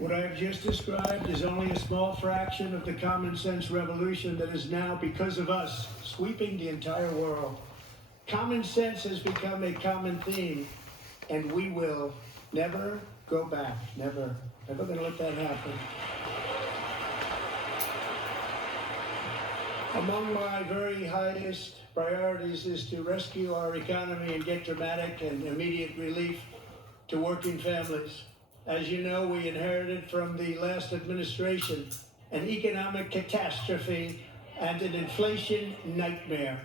What I have just described is only a small fraction of the common sense revolution that is now, because of us, sweeping the entire world. Common sense has become a common theme, and we will never go back. Never. Never going to let that happen. Among my very highest priorities is to rescue our economy and get dramatic and immediate relief to working families. As you know, we inherited from the last administration an economic catastrophe and an inflation nightmare.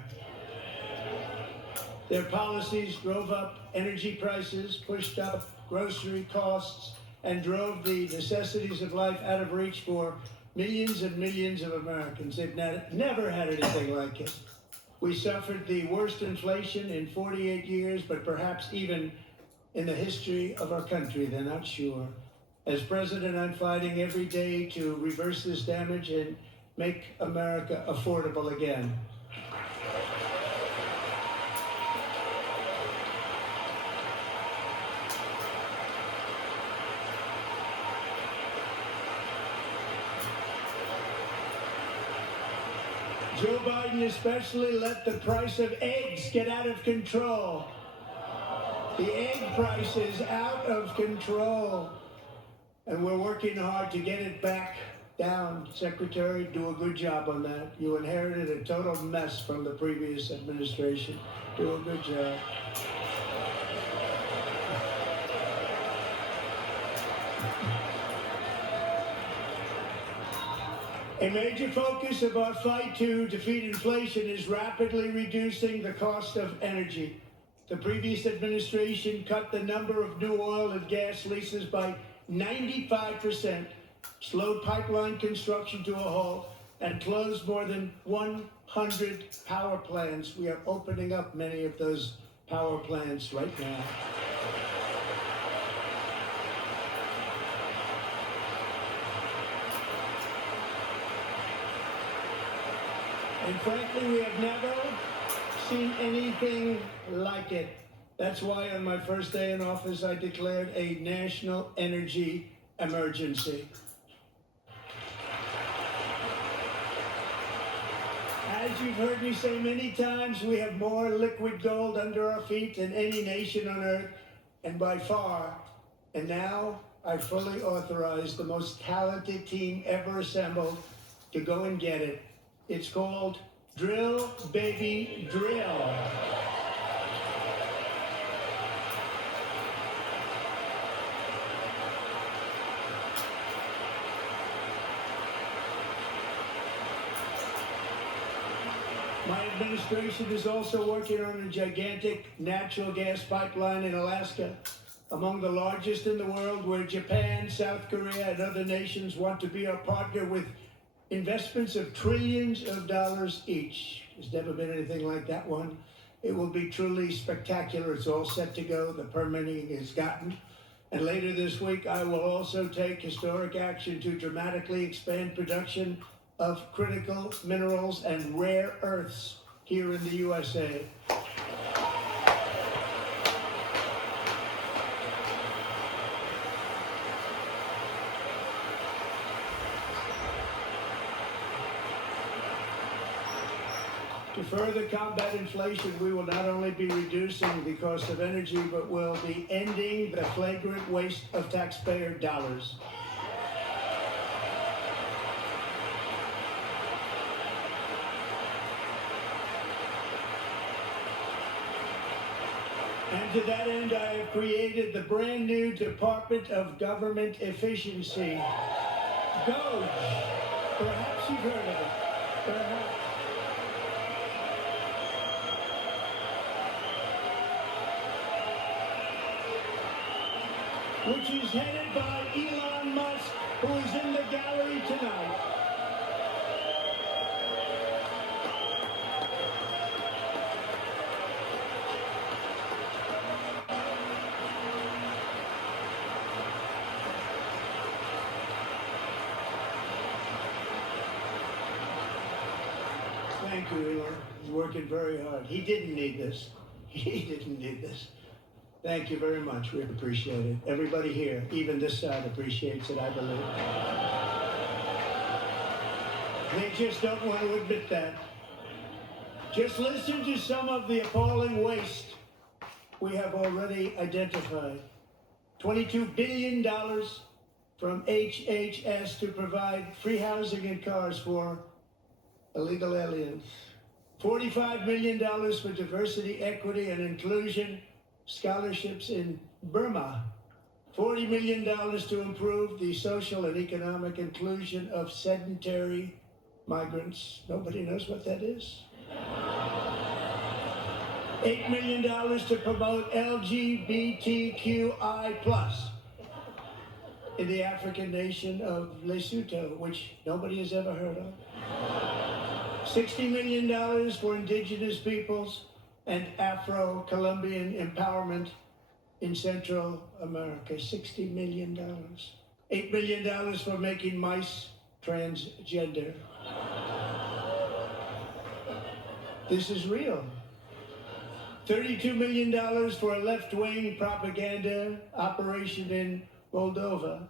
Their policies drove up energy prices, pushed up grocery costs, and drove the necessities of life out of reach for millions and millions of Americans. They've never had anything like it. We suffered the worst inflation in 48 years, but perhaps even in the history of our country. They're not sure. As president, I'm fighting every day to reverse this damage and make America affordable again. Joe Biden especially let the price of eggs get out of control. The egg price is out of control, and we're working hard to get it back down. Secretary, do a good job on that. You inherited a total mess from the previous administration. Do a good job. A major focus of our fight to defeat inflation is rapidly reducing the cost of energy. The previous administration cut the number of new oil and gas leases by 95%, slowed pipeline construction to a halt, and closed more than 100 power plants. We are opening up many of those power plants right now. And frankly, we have never seen anything like it. That's why on my first day in office, I declared a national energy emergency. As you've heard me say many times, we have more liquid gold under our feet than any nation on earth, and by far. And now I fully authorize the most talented team ever assembled to go and get it. It's called Drill, Baby, Drill. My administration is also working on a gigantic natural gas pipeline in Alaska, among the largest in the world, where Japan, South Korea, and other nations want to be our partner with investments of trillions of dollars each. There's never been anything like that one. It will be truly spectacular. It's all set to go. The permitting is gotten. And later this week, I will also take historic action to dramatically expand production of critical minerals and rare earths here in the USA. To further combat inflation, we will not only be reducing the cost of energy, but will be ending the flagrant waste of taxpayer dollars. And to that end, I have created the brand new Department of Government Efficiency, DOGE. Perhaps you've heard of it. Perhaps. Which is headed by Elon Musk, who is in the gallery tonight. Thank you, Elon. He's working very hard. He didn't need this. He didn't need this. Thank you very much. We appreciate it. Everybody here, even this side, appreciates it, I believe. They just don't want to admit that. Just listen to some of the appalling waste we have already identified. $22 billion from HHS to provide free housing and cars for illegal aliens. $45 million for diversity, equity, and inclusion scholarships in Burma. $40 million to improve the social and economic inclusion of sedentary migrants. Nobody knows what that is. $8 million to promote LGBTQI+ in the African nation of Lesotho, which nobody has ever heard of. $60 million for indigenous peoples and Afro-Colombian empowerment in Central America. $60 million. $8 million for making mice transgender. This is real. $32 million for a left-wing propaganda operation in Moldova.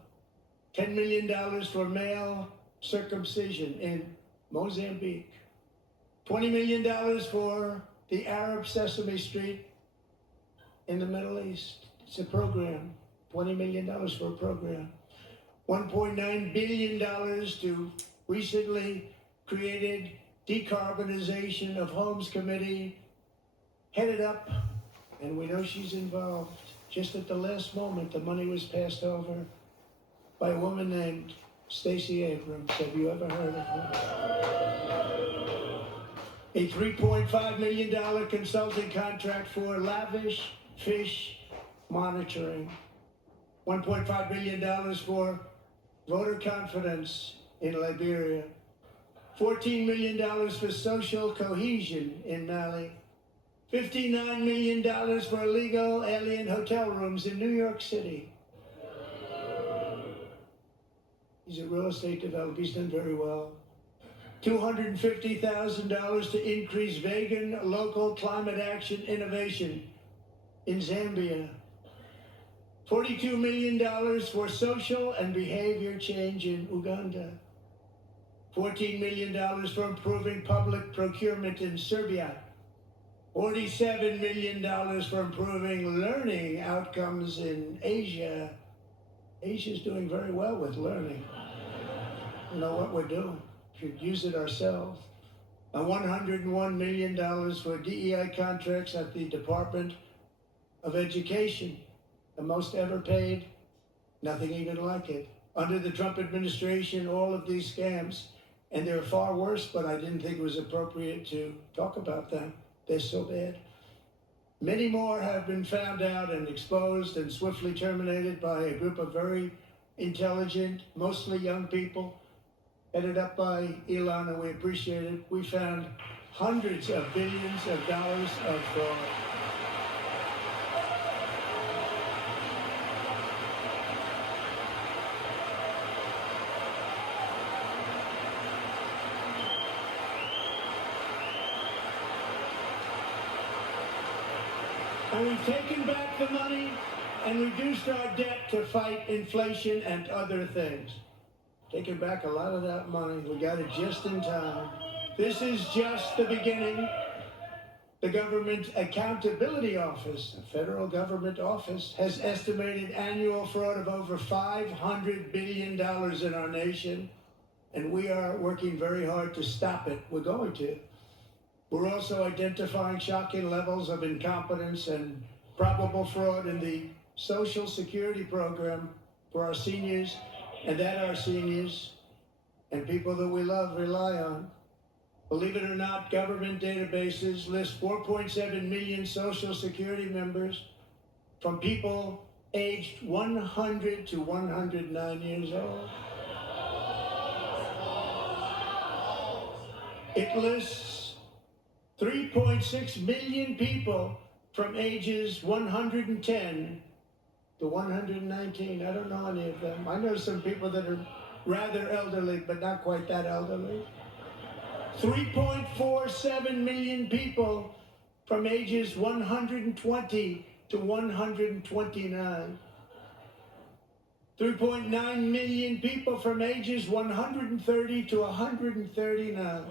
$10 million for male circumcision in Mozambique. $20 million for the Arab Sesame Street in the Middle East. It's a program. $20 million for a program. $1.9 billion to recently created Decarbonization of Homes Committee, headed up, and we know she's involved. Just at the last moment, the money was passed over by a woman named Stacey Abrams. Have you ever heard of her? A $3.5 million consulting contract for lavish fish monitoring. $1.5 billion for voter confidence in Liberia. $14 million for social cohesion in Mali. $59 million for illegal alien hotel rooms in New York City. He's a real estate developer. He's done very well. $250,000 to increase vegan local climate action innovation in Zambia. $42 million for social and behavior change in Uganda. $14 million for improving public procurement in Serbia. $47 million for improving learning outcomes in Asia. Asia's doing very well with learning. You know what we're doing. Should use it ourselves. $101 million for DEI contracts at the Department of Education. The most ever paid, nothing even like it. Under the Trump administration, all of these scams, and they're far worse, but I didn't think it was appropriate to talk about them. They're so bad. Many more have been found out and exposed and swiftly terminated by a group of very intelligent, mostly young people, headed up by Elon, and we appreciate it. We found hundreds of billions of dollars of fraud. And we've taken back the money and reduced our debt to fight inflation and other things. Taking back a lot of that money. We got it just in time. This is just the beginning. The Government Accountability Office, a federal government office, has estimated annual fraud of over $500 billion in our nation, and we are working very hard to stop it. We're going to. We're also identifying shocking levels of incompetence and probable fraud in the Social Security program for our seniors, and that our seniors and people that we love rely on. Believe it or not, government databases list 4.7 million Social Security members from people aged 100 to 109 years old. It lists 3.6 million people from ages 110 to 119. I don't know any of them. I know some people that are rather elderly, but not quite that elderly. 3.47 million people from ages 120 to 129. 3.9 million people from ages 130 to 139.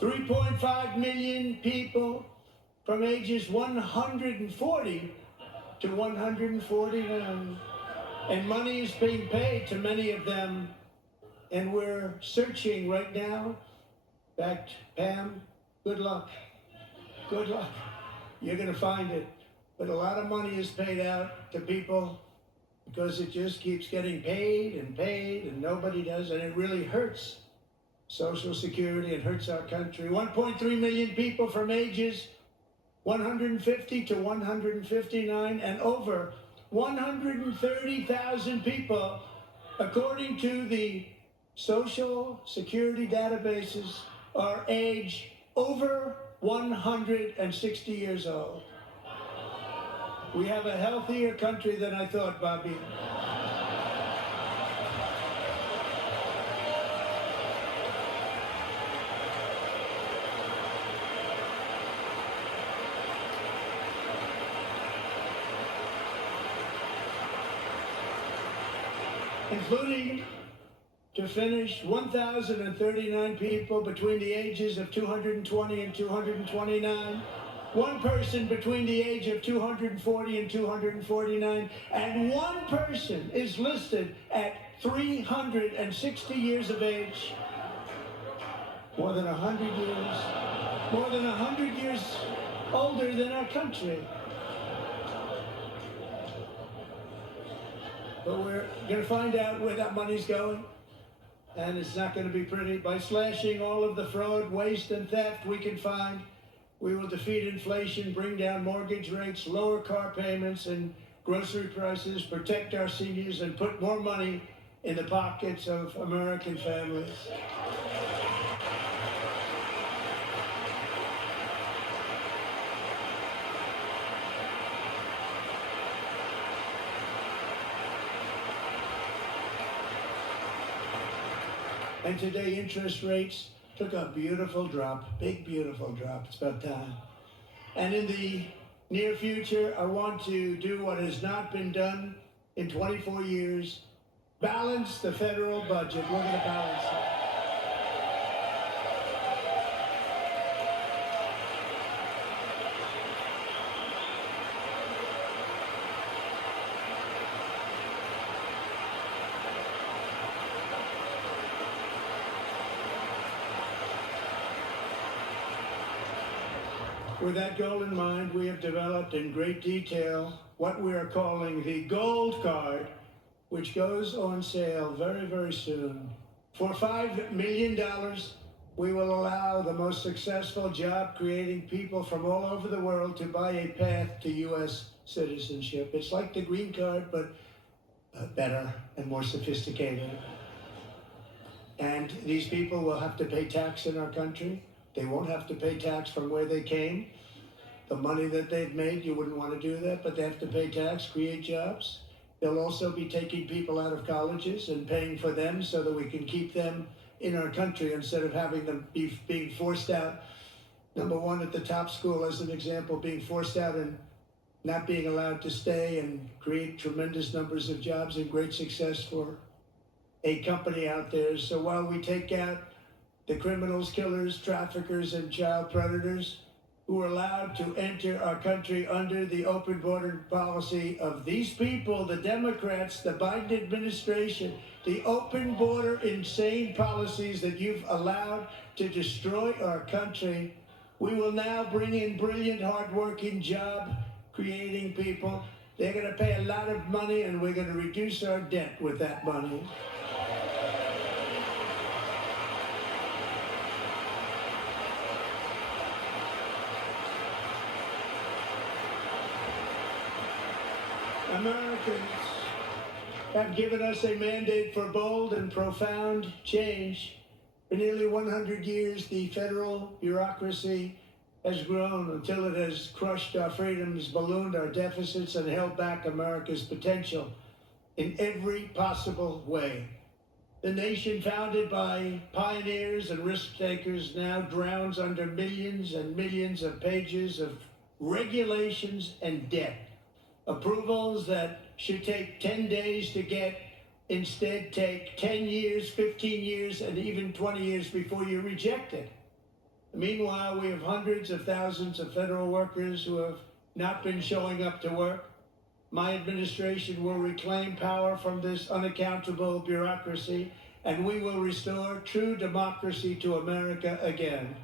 3.5 million people from ages 140 to 149. And money is being paid to many of them. And we're searching right now. In fact, Pam, good luck. Good luck. You're going to find it. But a lot of money is paid out to people because it just keeps getting paid and nobody does. And it really hurts Social Security. It hurts our country. 1.3 million people from ages 150 to 159, and over 130,000 people, according to the Social Security databases, are age over 160 years old. We have a healthier country than I thought, Bobby. Including, to finish, 1,039 people between the ages of 220 and 229, one person between the age of 240 and 249, and one person is listed at 360 years of age. More than 100 years older than our country. But we're going to find out where that money's going, and it's not going to be pretty. By slashing all of the fraud, waste, and theft we can find, we will defeat inflation, bring down mortgage rates, lower car payments and grocery prices, protect our seniors, and put more money in the pockets of American families. And today, interest rates took a beautiful drop, big, beautiful drop. It's about time. And in the near future, I want to do what has not been done in 24 years, balance the federal budget. We're going to balance it. With that goal in mind, we have developed in great detail what we are calling the Gold Card, which goes on sale very, very soon. For $5 million, we will allow the most successful job-creating people from all over the world to buy a path to U.S. citizenship. It's like the green card, but better and more sophisticated. And these people will have to pay tax in our country. They won't have to pay tax from where they came. The money that they've made, you wouldn't want to do that, but they have to pay tax, create jobs. They'll also be taking people out of colleges and paying for them so that we can keep them in our country instead of having them being forced out. Number one, at the top school, as an example, being forced out and not being allowed to stay and create tremendous numbers of jobs and great success for a company out there. So while we take out the criminals, killers, traffickers, and child predators who are allowed to enter our country under the open border policy of these people, the Democrats, the Biden administration, the open border insane policies that you've allowed to destroy our country, we will now bring in brilliant, hardworking, job-creating people. They're going to pay a lot of money, and we're going to reduce our debt with that money. Americans have given us a mandate for bold and profound change. For nearly 100 years, the federal bureaucracy has grown until it has crushed our freedoms, ballooned our deficits, and held back America's potential in every possible way. The nation founded by pioneers and risk takers now drowns under millions and millions of pages of regulations and debt. Approvals that should take 10 days to get instead take 10 years, 15 years, and even 20 years before you reject it. Meanwhile, we have hundreds of thousands of federal workers who have not been showing up to work. My administration will reclaim power from this unaccountable bureaucracy, and we will restore true democracy to America again.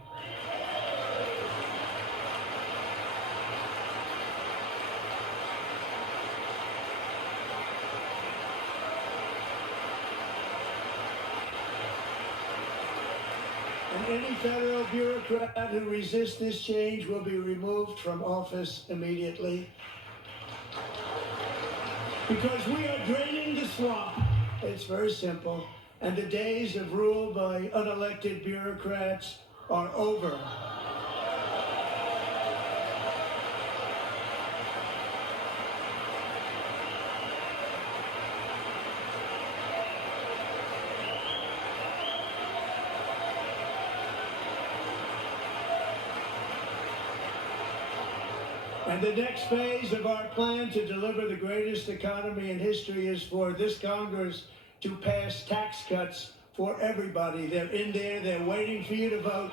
And any federal bureaucrat who resists this change will be removed from office immediately. Because we are draining the swamp. It's very simple. And the days of rule by unelected bureaucrats are over. And the next phase of our plan to deliver the greatest economy in history is for this Congress to pass tax cuts for everybody. They're in there, they're waiting for you to vote.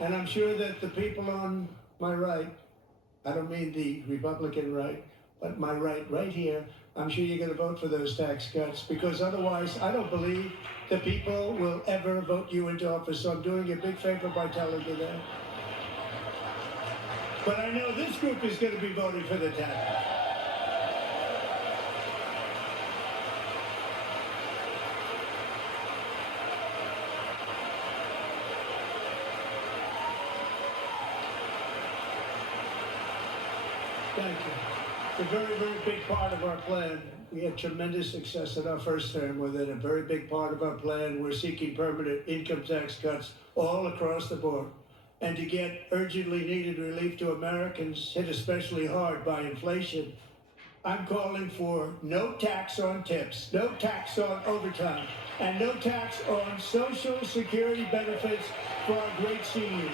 And I'm sure that the people on my right, I don't mean the Republican right, but my right here, I'm sure you're going to vote for those tax cuts, because otherwise I don't believe the people will ever vote you into office. So I'm doing you a big favor by telling you that. But I know this group is going to be voting for the tax. Thank you. It's a very, very big part of our plan. We had tremendous success in our first term with it. A very big part of our plan, we're seeking permanent income tax cuts all across the board. And to get urgently needed relief to Americans hit especially hard by inflation, I'm calling for no tax on tips, no tax on overtime, and no tax on Social Security benefits for our great seniors.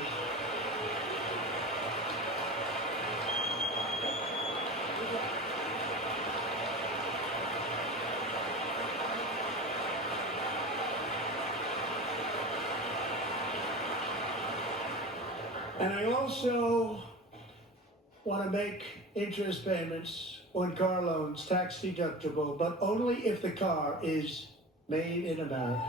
And I also want to make interest payments on car loans tax deductible, but only if the car is made in America.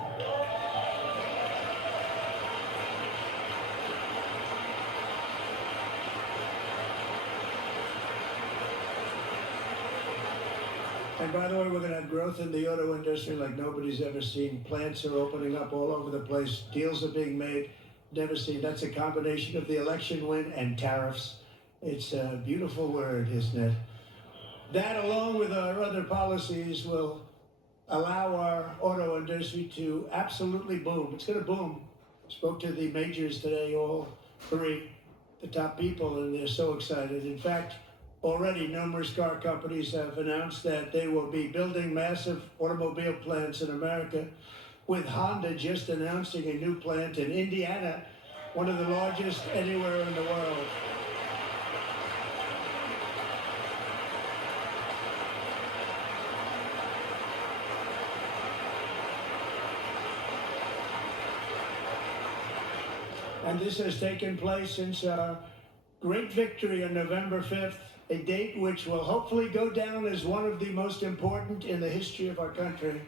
And by the way, we're going to have growth in the auto industry like nobody's ever seen. Plants are opening up all over the place. Deals are being made. Never seen. That's a combination of the election win and tariffs. It's a beautiful word, isn't it? That, along with our other policies, will allow our auto industry to absolutely boom. It's going to boom. I spoke to the majors today, all three, the top people, and they're so excited. In fact, already numerous car companies have announced that they will be building massive automobile plants in America, with Honda just announcing a new plant in Indiana, one of the largest anywhere in the world. And this has taken place since our great victory on November 5th, a date which will hopefully go down as one of the most important in the history of our country.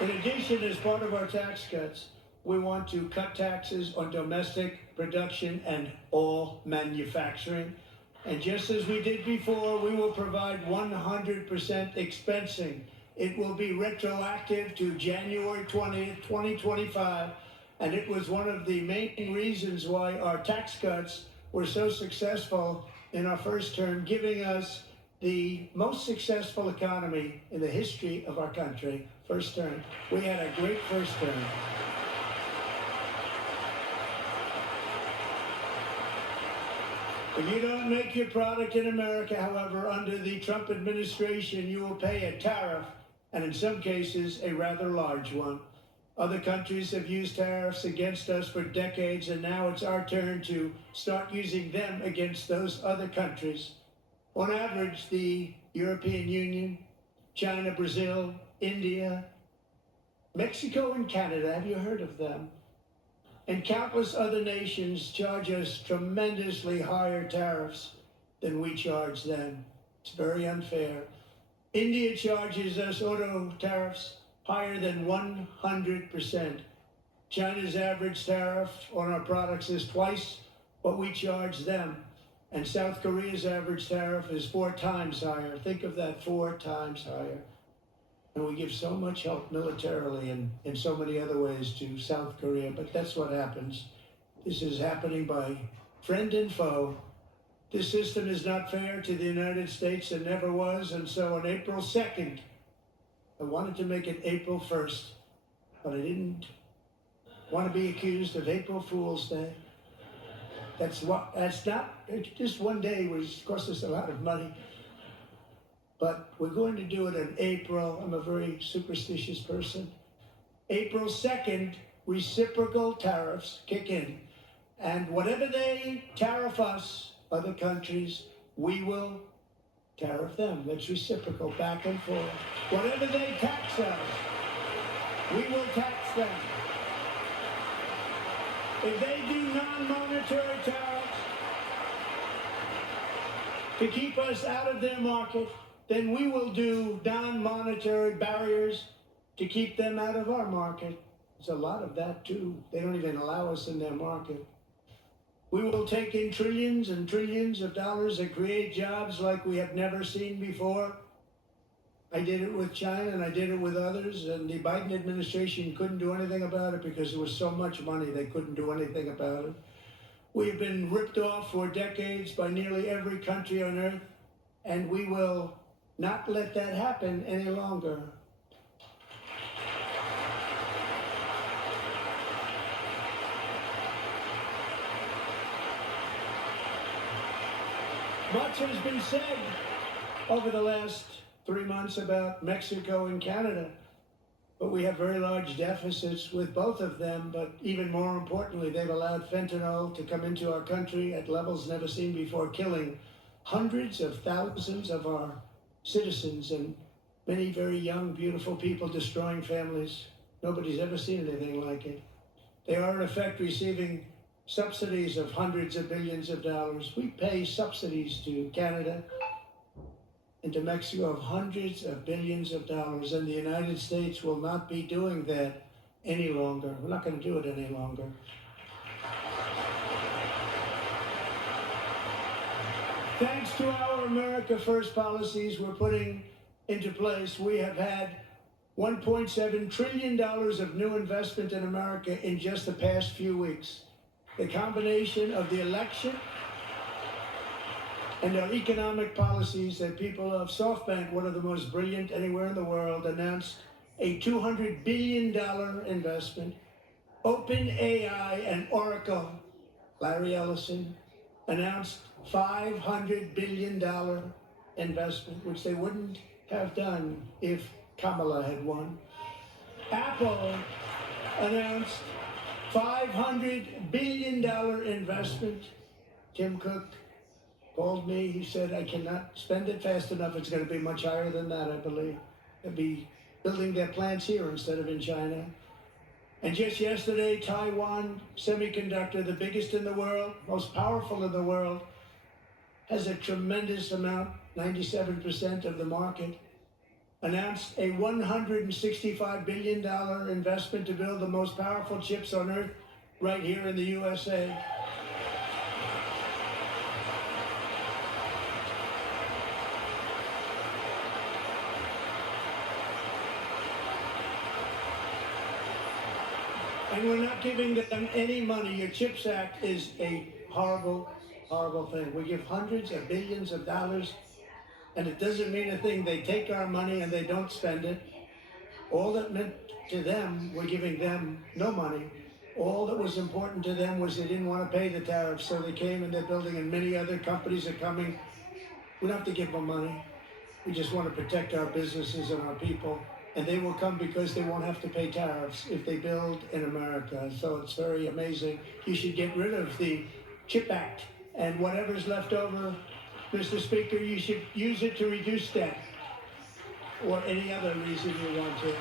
In addition, as part of our tax cuts, we want to cut taxes on domestic production and all manufacturing. And just as we did before, we will provide 100% expensing. It will be retroactive to January 20th, 2025. And it was one of the main reasons why our tax cuts were so successful in our first term, giving us the most successful economy in the history of our country. First term. We had a great first term. If you don't make your product in America, however, under the Trump administration, you will pay a tariff, and in some cases, a rather large one. Other countries have used tariffs against us for decades, and now it's our turn to start using them against those other countries. On average, the European Union, China, Brazil, India, Mexico, and Canada, have you heard of them? And countless other nations charge us tremendously higher tariffs than we charge them. It's very unfair. India charges us auto tariffs higher than 100%. China's average tariff on our products is twice what we charge them. And South Korea's average tariff is 4 times higher. Think of that, 4 times higher. And we give so much help militarily and in so many other ways to South Korea, but that's what happens. This is happening by friend and foe. This system is not fair to the United States and never was, and so on April 2nd, I wanted to make it April 1st, but I didn't want to be accused of April Fool's Day. That's not, just one day was cost us a lot of money. But we're going to do it in April. I'm a very superstitious person. April 2nd, reciprocal tariffs kick in. And whatever they tariff us, other countries, we will tariff them. That's reciprocal, back and forth. Whatever they tax us, we will tax them. If they do non-monetary tariffs to keep us out of their market, then we will do non-monetary barriers to keep them out of our market. There's a lot of that, too. They don't even allow us in their market. We will take in trillions and trillions of dollars and create jobs like we have never seen before. I did it with China and I did it with others, and the Biden administration couldn't do anything about it because there was so much money they couldn't do anything about it. We have been ripped off for decades by nearly every country on earth, and we will not let that happen any longer. Much has been said over the last 3 months about Mexico and Canada, but we have very large deficits with both of them. But even more importantly, they've allowed fentanyl to come into our country at levels never seen before, killing hundreds of thousands of our citizens and many very young, beautiful people, destroying families. Nobody's ever seen anything like it. They are, in effect, receiving subsidies of hundreds of billions of dollars. We pay subsidies to Canada and to Mexico of hundreds of billions of dollars, and the United States will not be doing that any longer. We're not going to do it any longer. Thanks to our America First policies we're putting into place, we have had $1.7 trillion of new investment in America in just the past few weeks. The combination of the election and our economic policies that people of SoftBank, one of the most brilliant anywhere in the world, announced a $200 billion investment. OpenAI and Oracle, Larry Ellison, announced $500 billion investment, which they wouldn't have done if Kamala had won. Apple announced $500 billion investment. Tim Cook called me. He said, I cannot spend it fast enough. It's going to be much higher than that, I believe. They'll be building their plants here instead of in China. And just yesterday, Taiwan Semiconductor, the biggest in the world, most powerful in the world, has a tremendous amount, 97% of the market, announced a $165 billion investment to build the most powerful chips on earth right here in the USA. And we're not giving them any money. Your CHIPS Act is a horrible, horrible thing. We give hundreds of billions of dollars, and it doesn't mean a thing. They take our money and they don't spend it. All that meant to them, we're giving them no money. All that was important to them was they didn't want to pay the tariffs, so they came and they're building, and many other companies are coming. We don't have to give them money. We just want to protect our businesses and our people. and they will come because they won't have to pay tariffs if they build in America. So it's very amazing. You should get rid of the CHIP Act, and whatever's left over, Mr. Speaker, you should use it to reduce debt or any other reason you want to.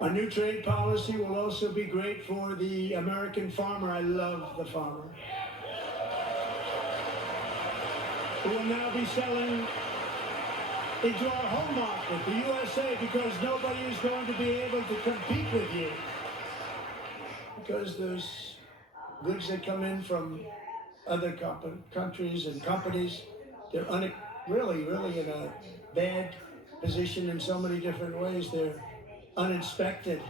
Our new trade policy will also be great for the American farmer. I love the farmer. We will now be selling into our home market, the USA, because nobody is going to be able to compete with you. Because there's goods that come in from other countries and companies, they're really in a bad position in so many different ways. They're uninspected.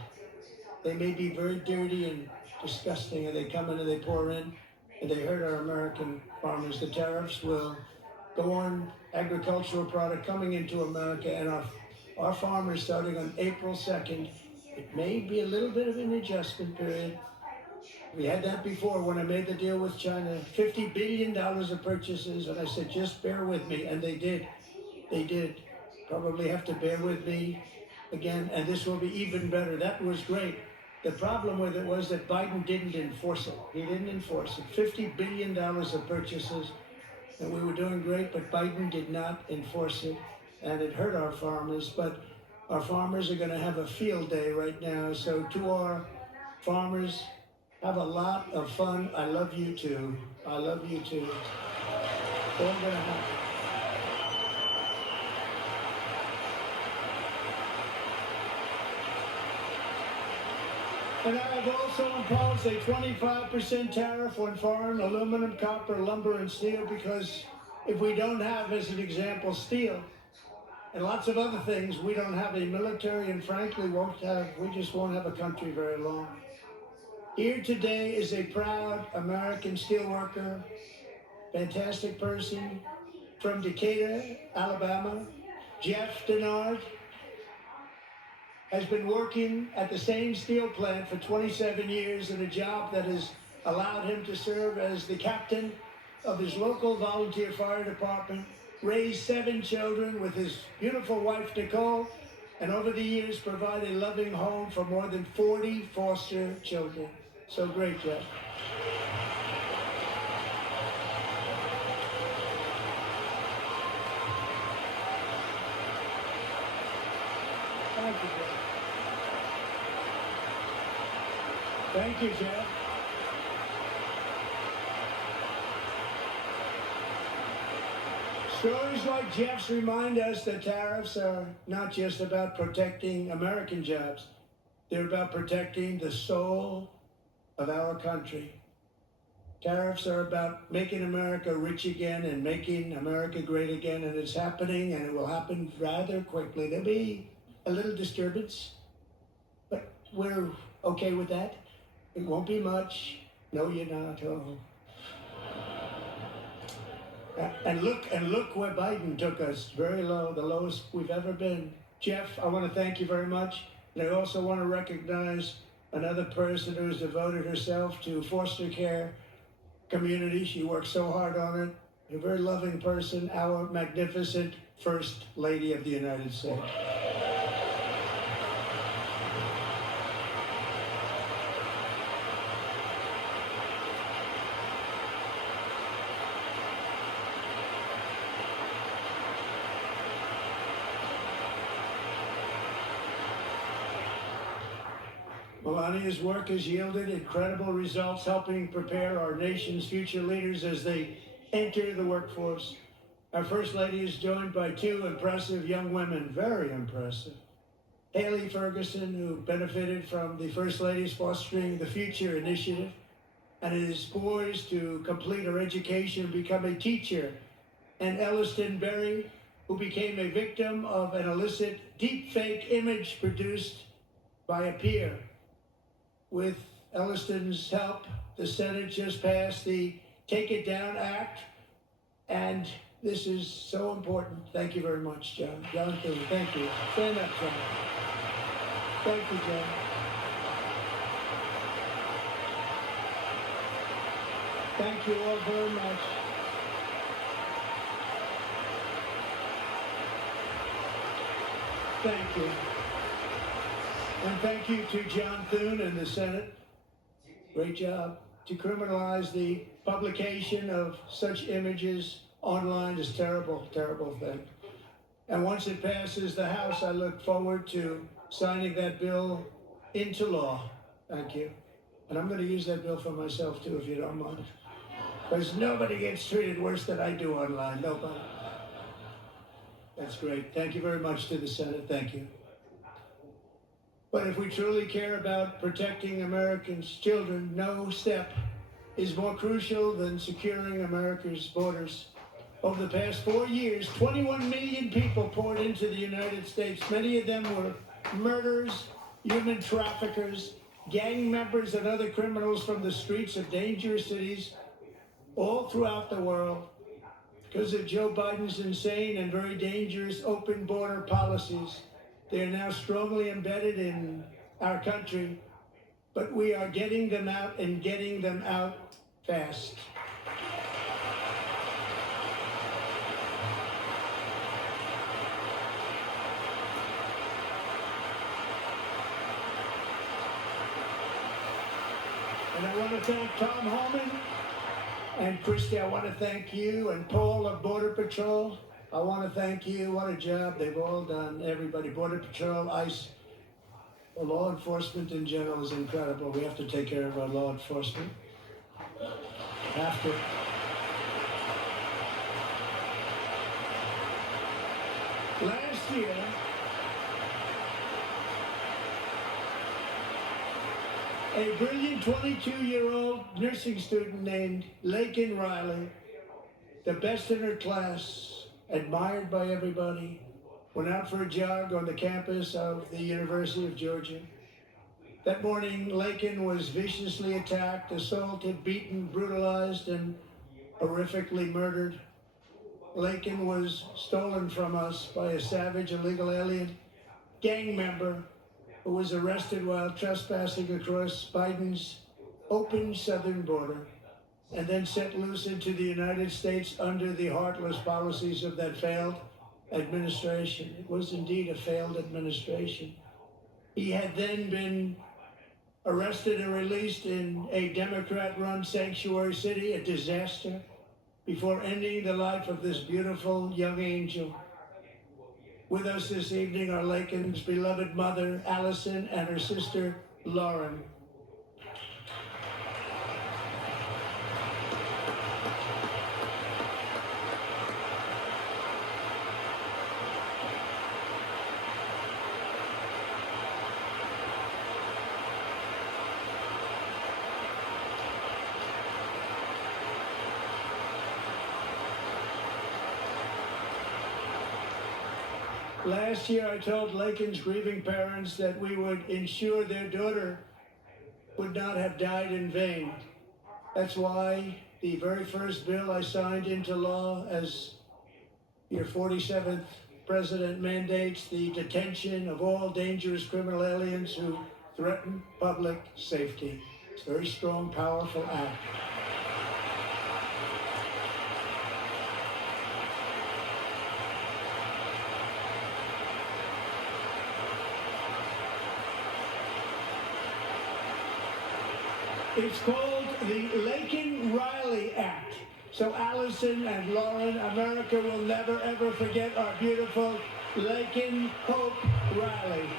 They may be very dirty and disgusting, and they come in and they pour in, and they hurt our American farmers. The tariffs will go on agricultural product coming into America, and our farmers, starting on April 2nd, it may be a little bit of an adjustment period. We had that before when I made the deal with China, $50 billion of purchases, and I said, just bear with me, and they did. They did. Probably have to bear with me again, and this will be even better. That was great. The problem with it was that Biden didn't enforce it. He didn't enforce it. $50 billion of purchases, and we were doing great, but Biden did not enforce it, and it hurt our farmers. But our farmers are going to have a field day right now. So to our farmers, have a lot of fun. I love you too. I love you too. All going to happen. And I have also imposed a 25% tariff on foreign aluminum, copper, lumber, and steel, because if we don't have, as an example, steel and lots of other things, we don't have a military, and frankly we just won't have a country very long. Here today is a proud American steelworker, fantastic person from Decatur, Alabama, Jeff Denard. Has been working at the same steel plant for 27 years in a job that has allowed him to serve as the captain of his local volunteer fire department, raised 7 children with his beautiful wife, Nicole, and over the years provide a loving home for more than 40 foster children. So great, Jeff. Thank you, Jeff. Thank you, Jeff. Stories like Jeff's remind us that tariffs are not just about protecting American jobs. They're about protecting the soul of our country. Tariffs are about making America rich again and making America great again, and it's happening, and it will happen rather quickly. There'll be a little disturbance, but we're okay with that. It won't be much. No, you're not. Oh. And look where Biden took us. Very low, the lowest we've ever been. Jeff, I want to thank you very much. And I also want to recognize another person who has devoted herself to foster care community. She works so hard on it. A very loving person, our magnificent First Lady of the United States. Melania's work has yielded incredible results, helping prepare our nation's future leaders as they enter the workforce. Our First Lady is joined by 2 impressive young women, very impressive. Haley Ferguson, who benefited from the First Lady's Fostering the Future initiative and is poised to complete her education and become a teacher. And Elliston Berry, who became a victim of an illicit deepfake image produced by a peer. With Elliston's help, the Senate just passed the Take It Down Act, and this is so important. Thank you very much, John. John, thank you. Stand up, John. Thank you, John. Thank you all very much. Thank you. And thank you to John Thune and the Senate. Great job. To criminalize the publication of such images online is terrible, terrible thing. And once it passes the House, I look forward to signing that bill into law. Thank you. And I'm going to use that bill for myself, too, if you don't mind. Because nobody gets treated worse than I do online. Nobody. That's great. Thank you very much to the Senate. Thank you. But if we truly care about protecting Americans' children, no step is more crucial than securing America's borders. Over the past 4 years, 21 million people poured into the United States. Many of them were murderers, human traffickers, gang members, and other criminals from the streets of dangerous cities all throughout the world. Because of Joe Biden's insane and very dangerous open border policies, they are now strongly embedded in our country, but we are getting them out and getting them out fast. And I want to thank Tom Homan and Christy. I want to thank you and Paul of Border Patrol. I want to thank you. What a job they've all done. Everybody, Border Patrol, ICE, well, law enforcement in general is incredible. We have to take care of our law enforcement. Have to. Last year, a brilliant 22-year-old nursing student named Laken Riley, the best in her class, admired by everybody, went out for a jog on the campus of the University of Georgia. That morning, Laken was viciously attacked, assaulted, beaten, brutalized, and horrifically murdered. Laken was stolen from us by a savage illegal alien gang member who was arrested while trespassing across Biden's open southern border and then set loose into the United States under the heartless policies of that failed administration. It was indeed a failed administration. He had then been arrested and released in a Democrat-run sanctuary city, a disaster, before ending the life of this beautiful young angel. With us this evening are Laken's beloved mother, Allison, and her sister, Lauren. Last year, I told Laken's grieving parents that we would ensure their daughter would not have died in vain. That's why the very first bill I signed into law as your 47th president mandates the detention of all dangerous criminal aliens who threaten public safety. It's a very strong, powerful act. It's called the Laken-Riley Act. So Allison and Lauren, America will never, ever forget our beautiful Laken Hope Riley.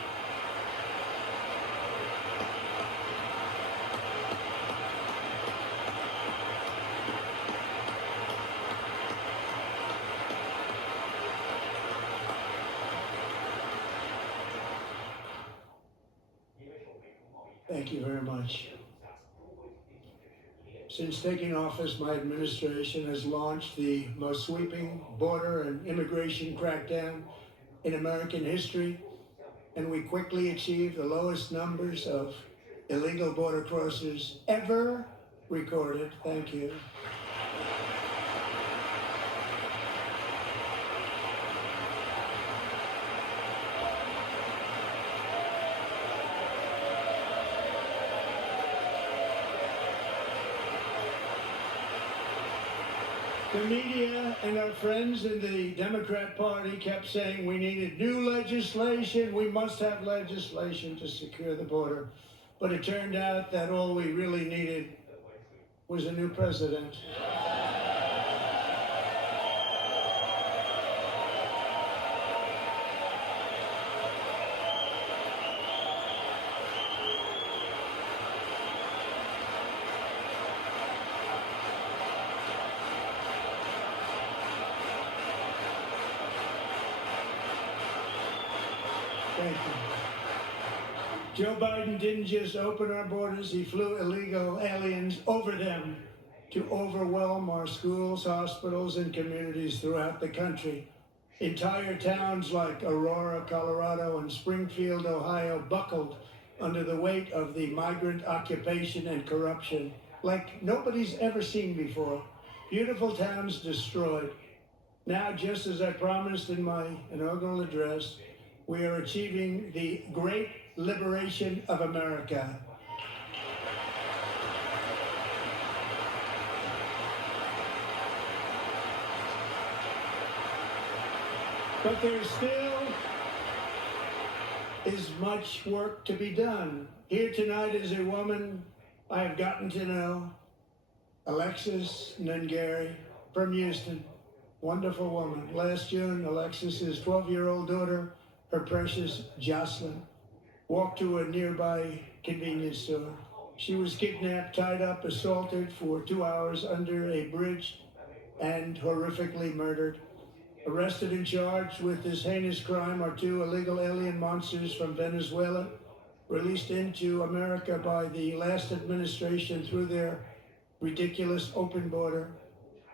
Thank you very much. Since taking office, my administration has launched the most sweeping border and immigration crackdown in American history, and we quickly achieved the lowest numbers of illegal border crossers ever recorded. Thank you. The media and our friends in the Democrat Party kept saying we needed new legislation, we must have legislation to secure the border. But it turned out that all we really needed was a new president. Thank you. Joe Biden didn't just open our borders, he flew illegal aliens over them to overwhelm our schools, hospitals, and communities throughout the country. Entire towns like Aurora, Colorado, and Springfield, Ohio, buckled under the weight of the migrant occupation and corruption like nobody's ever seen before. Beautiful towns destroyed. Now, just as I promised in my inaugural address, we are achieving the great liberation of America. But there still is much work to be done. Here tonight is a woman I have gotten to know, Alexis Nungari from Houston. Wonderful woman. Last June, Alexis's 12-year-old daughter, her precious Jocelyn, walked to a nearby convenience store. She was kidnapped, tied up, assaulted for 2 hours under a bridge, and horrifically murdered. Arrested and charged with this heinous crime are two illegal alien monsters from Venezuela, released into America by the last administration through their ridiculous open border.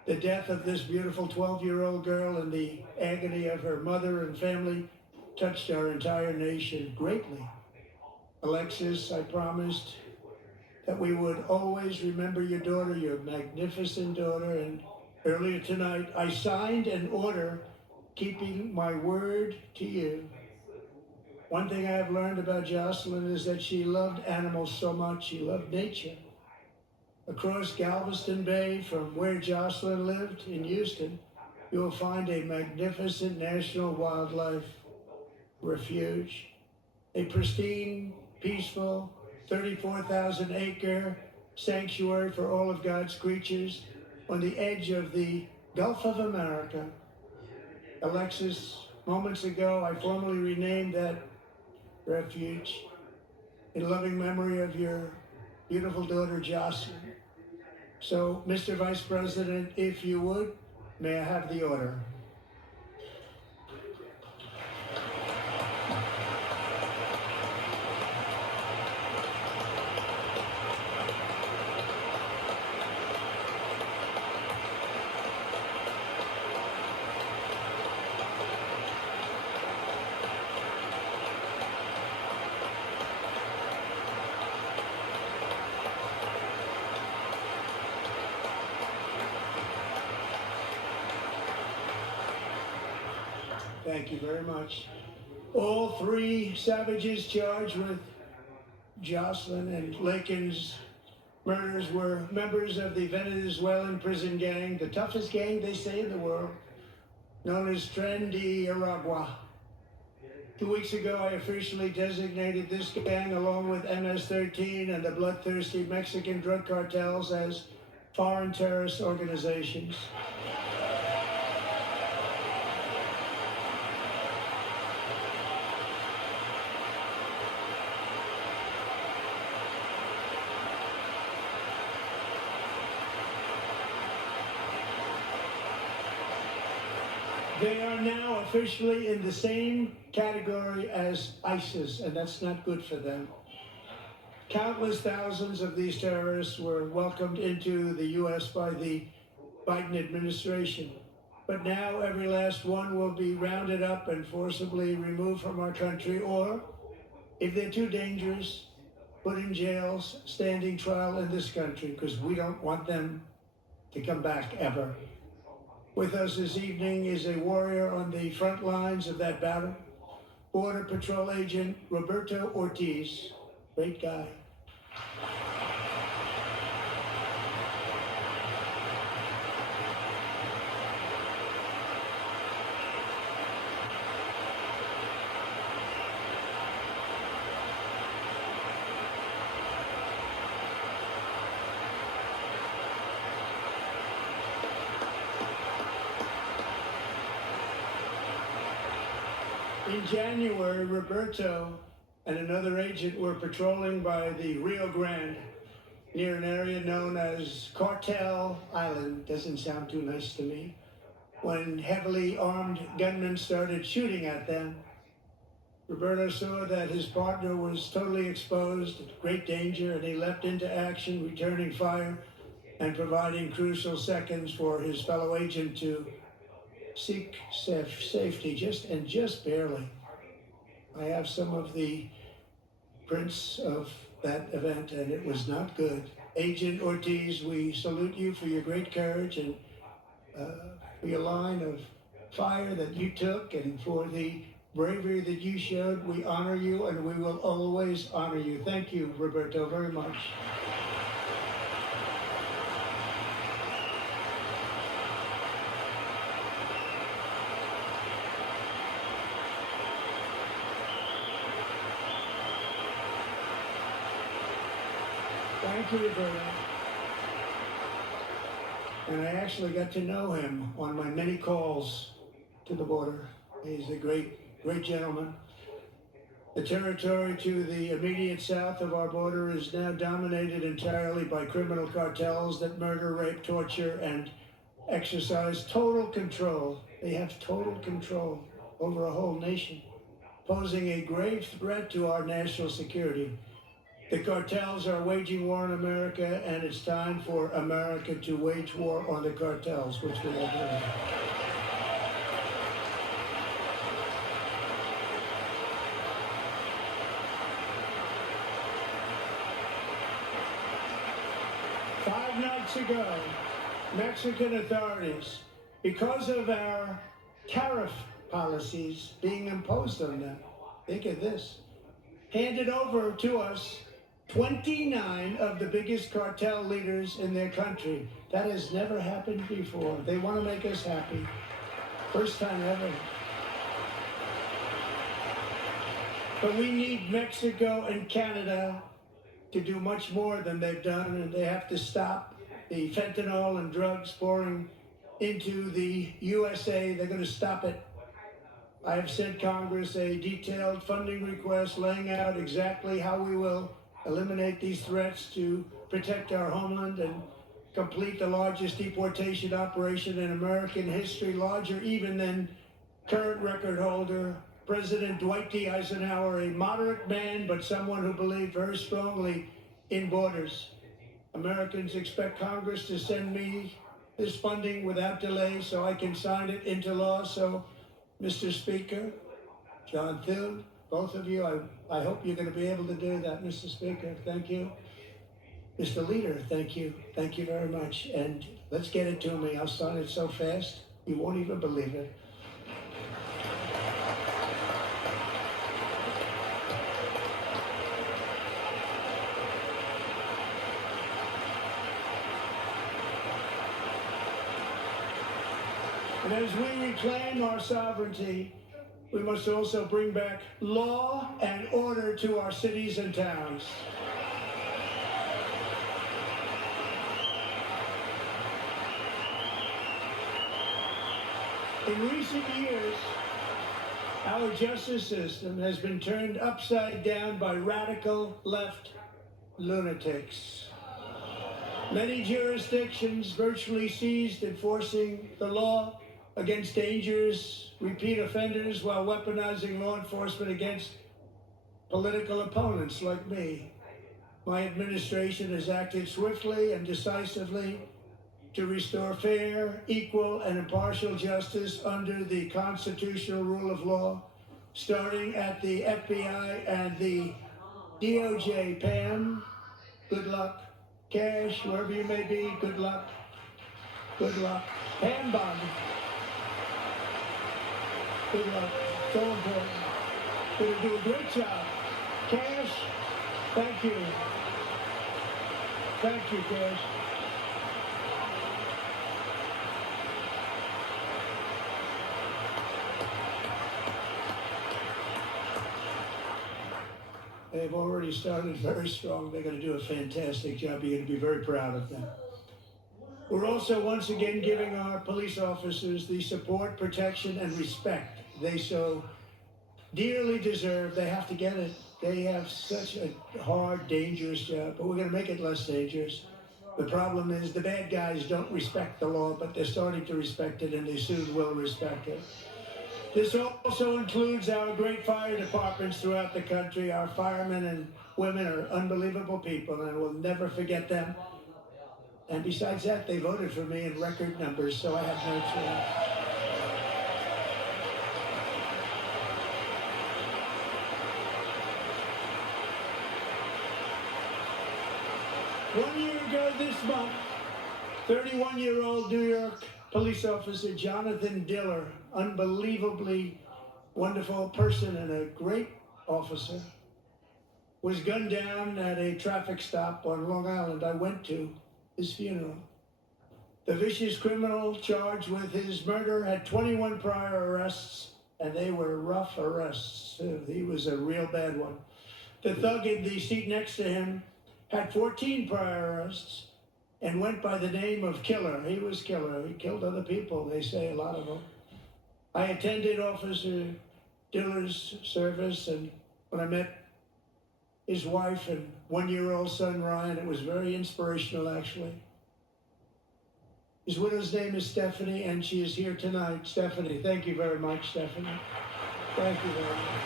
The death of this beautiful 12-year-old girl and the agony of her mother and family touched our entire nation greatly. Alexis, I promised that we would always remember your daughter, your magnificent daughter, and earlier tonight I signed an order keeping my word to you. One thing I have learned about Jocelyn is that she loved animals so much, she loved nature. Across Galveston Bay, from where Jocelyn lived in Houston, you will find a magnificent national wildlife refuge, a pristine, peaceful, 34,000-acre sanctuary for all of God's creatures on the edge of the Gulf of America. Alexis, moments ago, I formally renamed that refuge in loving memory of your beautiful daughter, Jocelyn. So, Mr. Vice President, if you would, may I have the order? Thank you very much. All three savages charged with Jocelyn and Lakin's murders were members of the Venezuelan prison gang, the toughest gang, they say, in the world, known as Tren de Aragua. 2 weeks ago, I officially designated this gang, along with MS-13 and the bloodthirsty Mexican drug cartels, as foreign terrorist organizations. They are now officially in the same category as ISIS, and that's not good for them. Countless thousands of these terrorists were welcomed into the U.S. by the Biden administration. But now every last one will be rounded up and forcibly removed from our country, or, if they're too dangerous, put in jails, standing trial in this country, because we don't want them to come back ever. With us this evening is a warrior on the front lines of that battle, Border Patrol Agent Roberto Ortiz. Great guy. In January, Roberto and another agent were patrolling by the Rio Grande near an area known as Cartel Island. Doesn't sound too nice to me. When heavily armed gunmen started shooting at them, Roberto saw that his partner was totally exposed, at great danger, and he leapt into action, returning fire and providing crucial seconds for his fellow agent to seek safety, just barely. I have some of the prints of that event, and it was not good. Agent Ortiz, we salute you for your great courage and for your line of fire that you took, and for the bravery that you showed. We honor you, and we will always honor you. Thank you, Roberto, very much. Thank you, Roberto. And I actually got to know him on my many calls to the border. He's a great gentleman. The territory to the immediate south of our border is now dominated entirely by criminal cartels that murder, rape, torture, and exercise total control. They have total control over a whole nation, posing a grave threat to our national security. The cartels are waging war on America, and it's time for America to wage war on the cartels, which we are doing. Five nights ago, Mexican authorities, because of our tariff policies being imposed on them, think of this, handed over to us 29 of the biggest cartel leaders in their country. That has never happened before. They want to make us happy. First time ever. But we need Mexico and Canada to do much more than they've done, and they have to stop the fentanyl and drugs pouring into the USA. They're going to stop it. I have sent Congress a detailed funding request laying out exactly how we will eliminate these threats to protect our homeland and complete the largest deportation operation in American history, larger even than current record holder President Dwight D. Eisenhower, a moderate man, but someone who believed very strongly in borders. Americans expect Congress to send me this funding without delay so I can sign it into law. So, Mr. Speaker, John Thune, both of you, I hope you're going to be able to do that, Mr. Speaker. Thank you. Mr. Leader, thank you. Thank you very much. And let's get it to me. I'll sign it so fast, you won't even believe it. And as we reclaim our sovereignty, we must also bring back law and order to our cities and towns. In recent years, our justice system has been turned upside down by radical left lunatics. Many jurisdictions virtually ceased enforcing the law against dangerous repeat offenders while weaponizing law enforcement against political opponents like me. My administration has acted swiftly and decisively to restore fair, equal, and impartial justice under the constitutional rule of law, starting at the FBI and the DOJ. Pam, good luck. Cash, wherever you may be, good luck. Good luck. Pam Bondi. Good luck. So important. Going to do a great job. Cash, thank you. Thank you, Cash. They've already started very strong. They're going to do a fantastic job. You're going to be very proud of them. We're also once again giving our police officers the support, protection, and respect they so dearly deserve. They have to get it. They have such a hard, dangerous job, but we're going to make it less dangerous. The problem is the bad guys don't respect the law, but they're starting to respect it, and they soon will respect it. This also includes our great fire departments throughout the country. Our firemen and women are unbelievable people, and we'll never forget them. And besides that, they voted for me in record numbers, so I have no choice. 1 year ago this month, 31-year-old New York police officer Jonathan Diller, unbelievably wonderful person and a great officer, was gunned down at a traffic stop on Long Island. I went to his funeral. The vicious criminal charged with his murder had 21 prior arrests, and they were rough arrests, too. He was a real bad one. The thug in the seat next to him had 14 prior arrests and went by the name of Killer. He was Killer. He killed other people, they say, a lot of them. I attended Officer Diller's service, and when I met his wife and 1-year-old son, Ryan, it was very inspirational, actually. His widow's name is Stephanie, and she is here tonight. Stephanie, thank you very much, Stephanie. Thank you very much.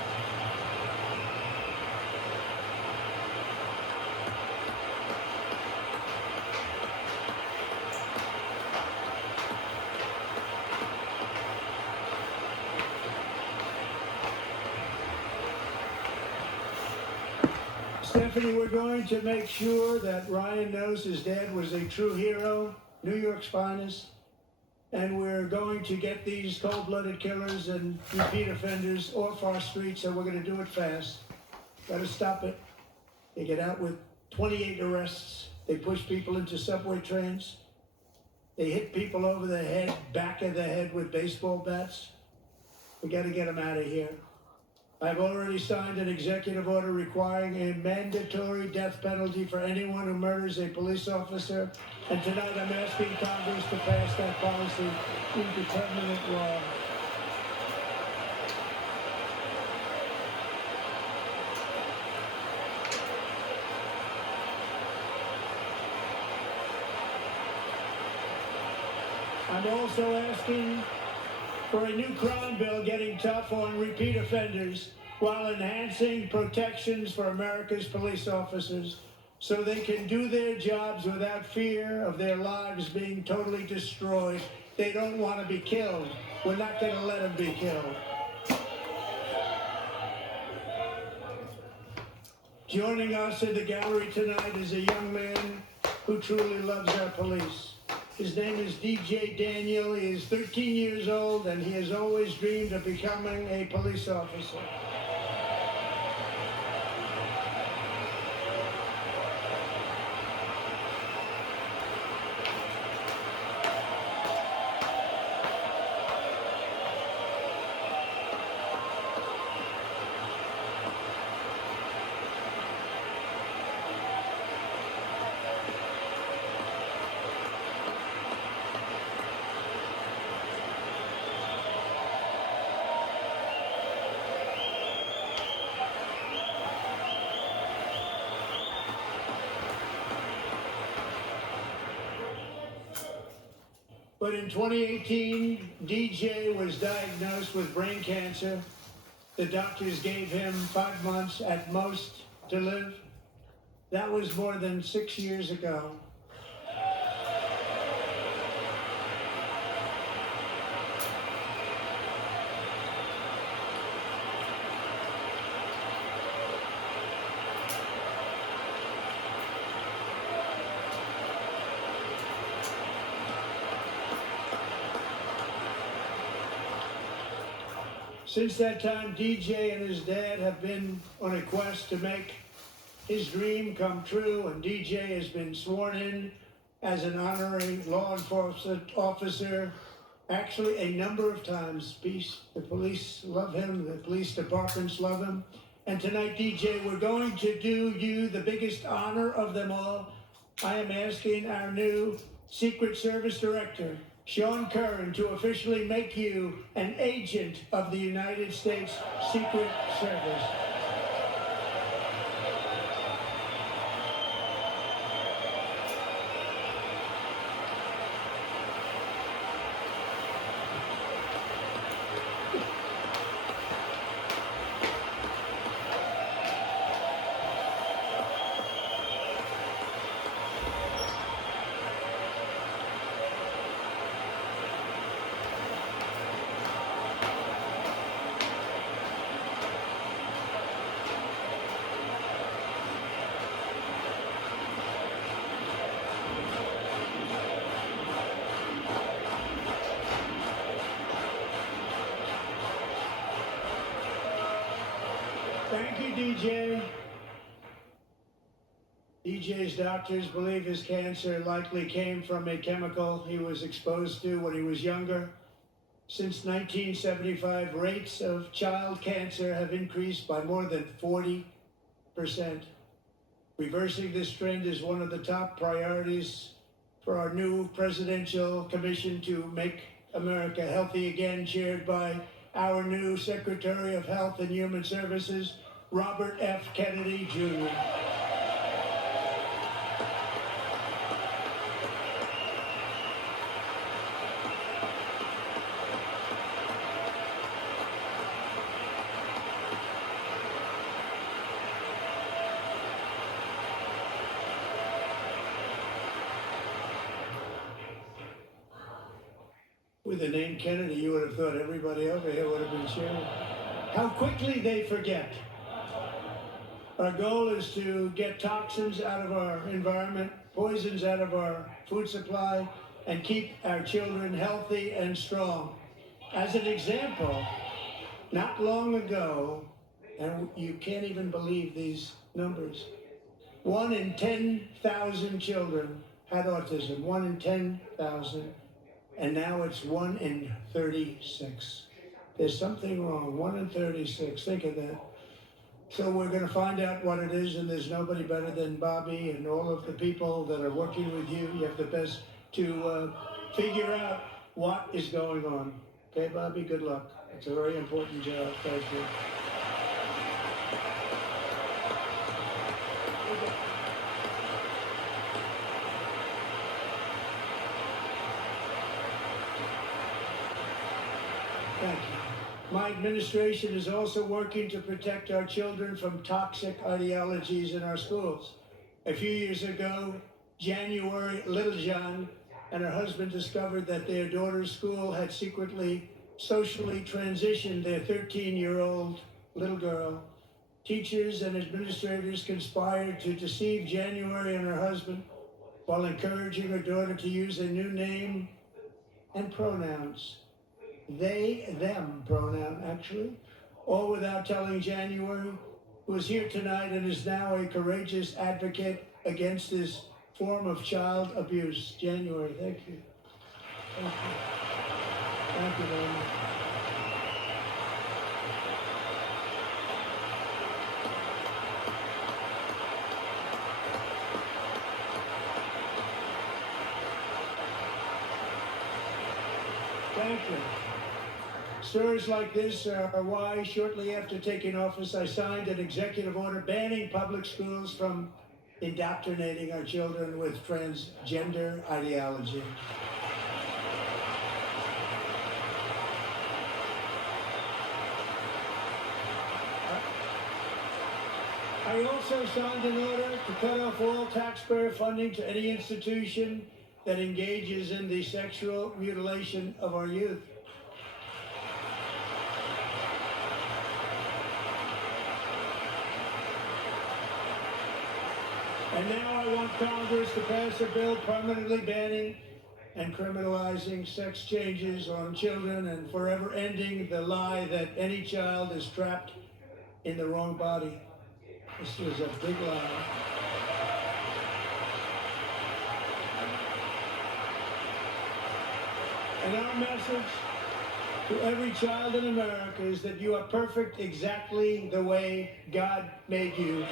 Stephanie, we're going to make sure that Ryan knows his dad was a true hero, New York's finest, and we're going to get these cold-blooded killers and repeat offenders off our streets, and we're going to do it fast. Got to stop it. They get out with 28 arrests. They push people into subway trains. They hit people over the head, back of the head with baseball bats. We got to get them out of here. I've already signed an executive order requiring a mandatory death penalty for anyone who murders a police officer. And tonight I'm asking Congress to pass that policy into permanent law. I'm also asking for a new crime bill getting tough on repeat offenders while enhancing protections for America's police officers so they can do their jobs without fear of their lives being totally destroyed. They don't want to be killed. We're not going to let them be killed. Joining us in the gallery tonight is a young man who truly loves our police. His name is DJ Daniel. He is 13 years old, and he has always dreamed of becoming a police officer. But in 2018, DJ was diagnosed with brain cancer. The doctors gave him 5 months at most to live. That was more than 6 years ago. Since that time, DJ and his dad have been on a quest to make his dream come true, and DJ has been sworn in as an honorary law enforcement officer, actually a number of times. The police love him, the police departments love him. And tonight, DJ, we're going to do you the biggest honor of them all. I am asking our new Secret Service Director, Sean Curran, to officially make you an agent of the United States Secret Service. Thank you, DJ. DJ's doctors believe his cancer likely came from a chemical he was exposed to when he was younger. Since 1975, rates of child cancer have increased by more than 40%. Reversing this trend is one of the top priorities for our new presidential commission to make America healthy again, chaired by our new Secretary of Health and Human Services, Robert F. Kennedy, Jr. With the name Kennedy, you would have thought everybody over here would have been cheering. How quickly they forget. Our goal is to get toxins out of our environment, poisons out of our food supply, and keep our children healthy and strong. As an example, not long ago, and you can't even believe these numbers, 1 in 10,000 children had autism, 1 in 10,000. And now it's 1 in 36. There's something wrong, 1 in 36, think of that. So we're gonna find out what it is, and there's nobody better than Bobby and all of the people that are working with you. You have the best to figure out what is going on. Okay, Bobby, good luck. It's a very important job, thank you. Thank you. My administration is also working to protect our children from toxic ideologies in our schools. A few years ago, January, Little John and her husband discovered that their daughter's school had secretly socially transitioned their 13-year-old little girl. Teachers and administrators conspired to deceive January and her husband while encouraging her daughter to use a new name and pronouns. They, them pronoun, actually, all without telling January, who is here tonight and is now a courageous advocate against this form of child abuse. January, thank you. Thank you. Thank you very much. Thank you. Stories like this are why, shortly after taking office, I signed an executive order banning public schools from indoctrinating our children with transgender ideology. I also signed an order to cut off all taxpayer funding to any institution that engages in the sexual mutilation of our youth. And now I want Congress to pass a bill permanently banning and criminalizing sex changes on children and forever ending the lie that any child is trapped in the wrong body. This was a big lie. And our message to every child in America is that you are perfect exactly the way God made you.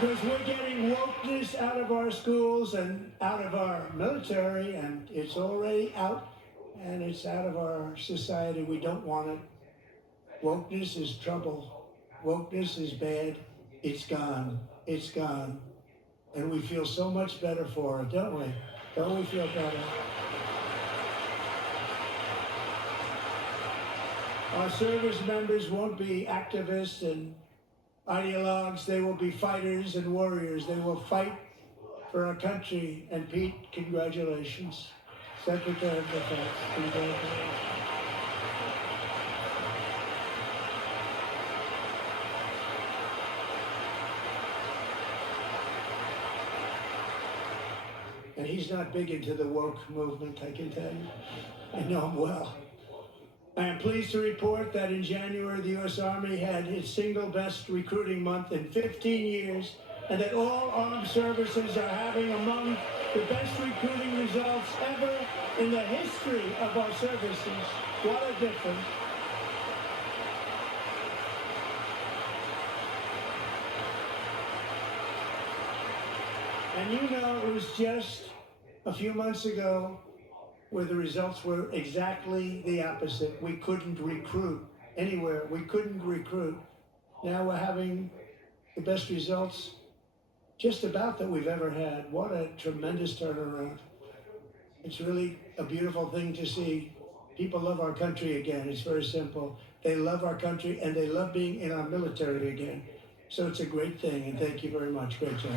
Because we're getting wokeness out of our schools and out of our military, and it's already out, and it's out of our society. We don't want it. Wokeness is trouble. Wokeness is bad. It's gone. It's gone. And we feel so much better for it, don't we? Don't we feel better? Our service members won't be activists and ideologues. They will be fighters and warriors. They will fight for our country. And Pete, congratulations. Secretary of Defense, congratulations. And he's not big into the woke movement, I can tell you. I know him well. I am pleased to report that in January, the U.S. Army had its single best recruiting month in 15 years, and that all armed services are having among the best recruiting results ever in the history of our services. What a difference. And you know, it was just a few months ago where the results were exactly the opposite. We couldn't recruit anywhere. We couldn't recruit. Now we're having the best results just about that we've ever had. What a tremendous turnaround. It's really a beautiful thing to see. People love our country again. It's very simple. They love our country and they love being in our military again. So it's a great thing, and thank you very much. Great job.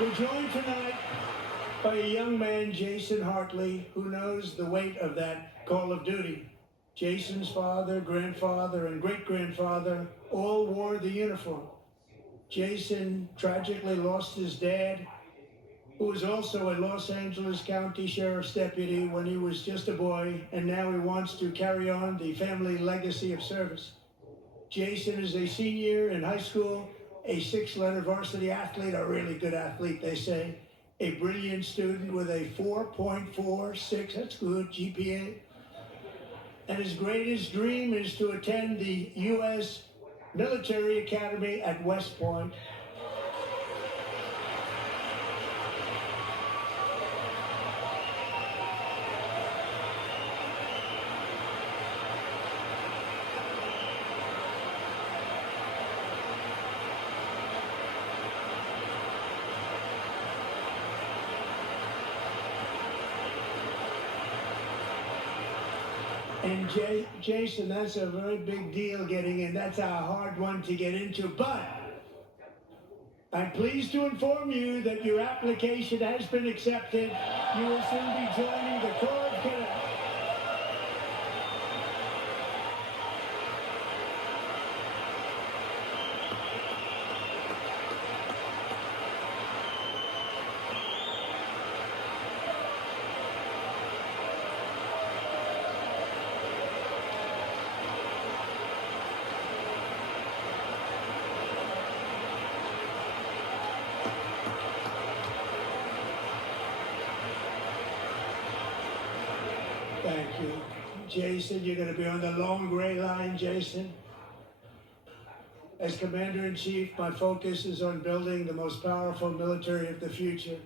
We're joined tonight by a young man, Jason Hartley, who knows the weight of that call of duty. Jason's father, grandfather, and great-grandfather all wore the uniform. Jason tragically lost his dad, who was also a Los Angeles County Sheriff's deputy when he was just a boy, and now he wants to carry on the family legacy of service. Jason is a senior in high school, a 6-letter varsity athlete, a really good athlete, they say, a brilliant student with a 4.46, that's good, GPA. And his greatest dream is to attend the U.S. Military Academy at West Point. And Jason, that's a very big deal getting in. That's a hard one to get into. But I'm pleased to inform you that your application has been accepted. You will soon be joining the Corps of Cadets. Thank you. Jason, you're going to be on the long gray line, Jason. As Commander-in-Chief, my focus is on building the most powerful military of the future.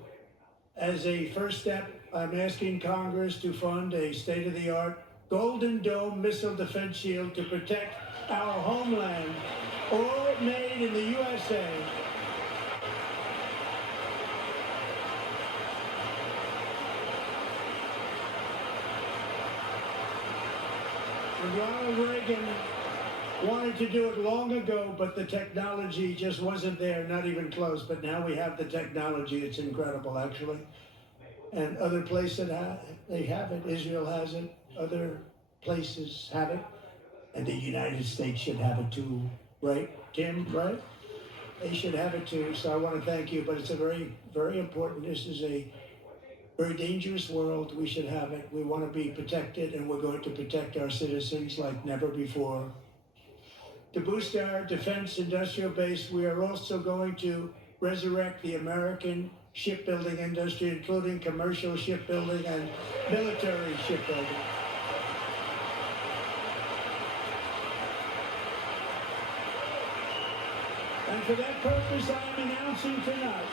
As a first step, I'm asking Congress to fund a state-of-the-art Golden Dome missile defense shield to protect our homeland, all made in the USA. And Ronald Reagan wanted to do it long ago, but the technology just wasn't there, not even close. But now we have the technology. It's incredible, actually. And other places they have it. Israel has it. Other places have it. And the United States should have it too, right, Tim, right? They should have it too. So I want to thank you. But it's a very, very important. This is a very dangerous world. We should have it. We want to be protected, and we're going to protect our citizens like never before. To boost our defense industrial base, we are also going to resurrect the American shipbuilding industry, including commercial shipbuilding and military shipbuilding. And for that purpose, I am announcing tonight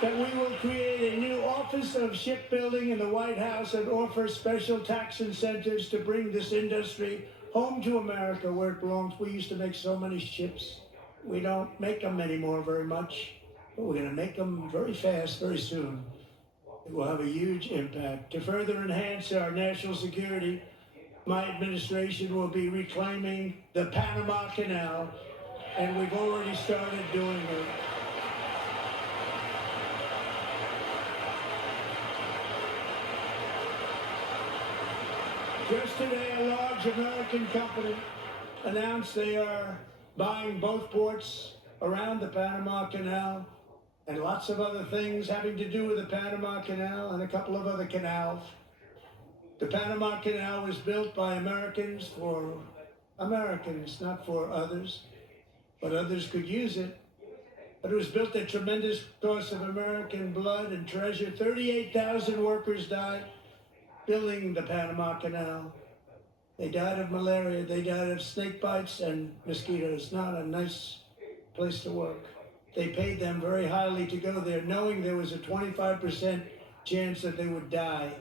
that we will create a new Office of Shipbuilding in the White House and offer special tax incentives to bring this industry home to America where it belongs. We used to make so many ships. We don't make them anymore very much, but we're going to make them very fast, very soon. It will have a huge impact. To further enhance our national security, my administration will be reclaiming the Panama Canal, and we've already started doing it. Just today, a large American company announced they are buying both ports around the Panama Canal and lots of other things having to do with the Panama Canal and a couple of other canals. The Panama Canal was built by Americans for Americans, not for others, but others could use it. But it was built at tremendous cost of American blood and treasure. 38,000 workers died building the Panama Canal. They died of malaria, they died of snake bites and mosquitoes. Not a nice place to work. They paid them very highly to go there, knowing there was a 25% chance that they would die.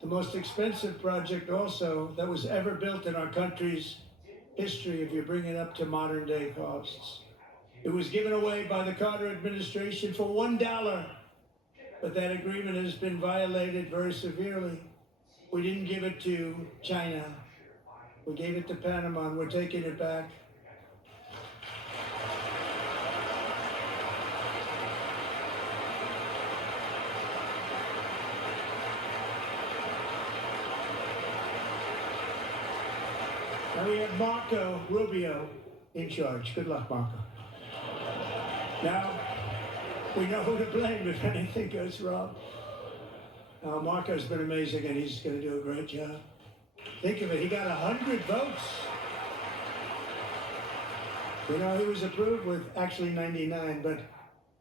The most expensive project also that was ever built in our country's history, if you bring it up to modern day costs. It was given away by the Carter administration for $1. But that agreement has been violated very severely. We didn't give it to China. We gave it to Panama, and we're taking it back. Now we have Marco Rubio in charge. Good luck, Marco. Now, we know who to blame if anything goes wrong. Marco's been amazing, and he's going to do a great job. Think of it, he got 100 votes. You know, he was approved with actually 99, but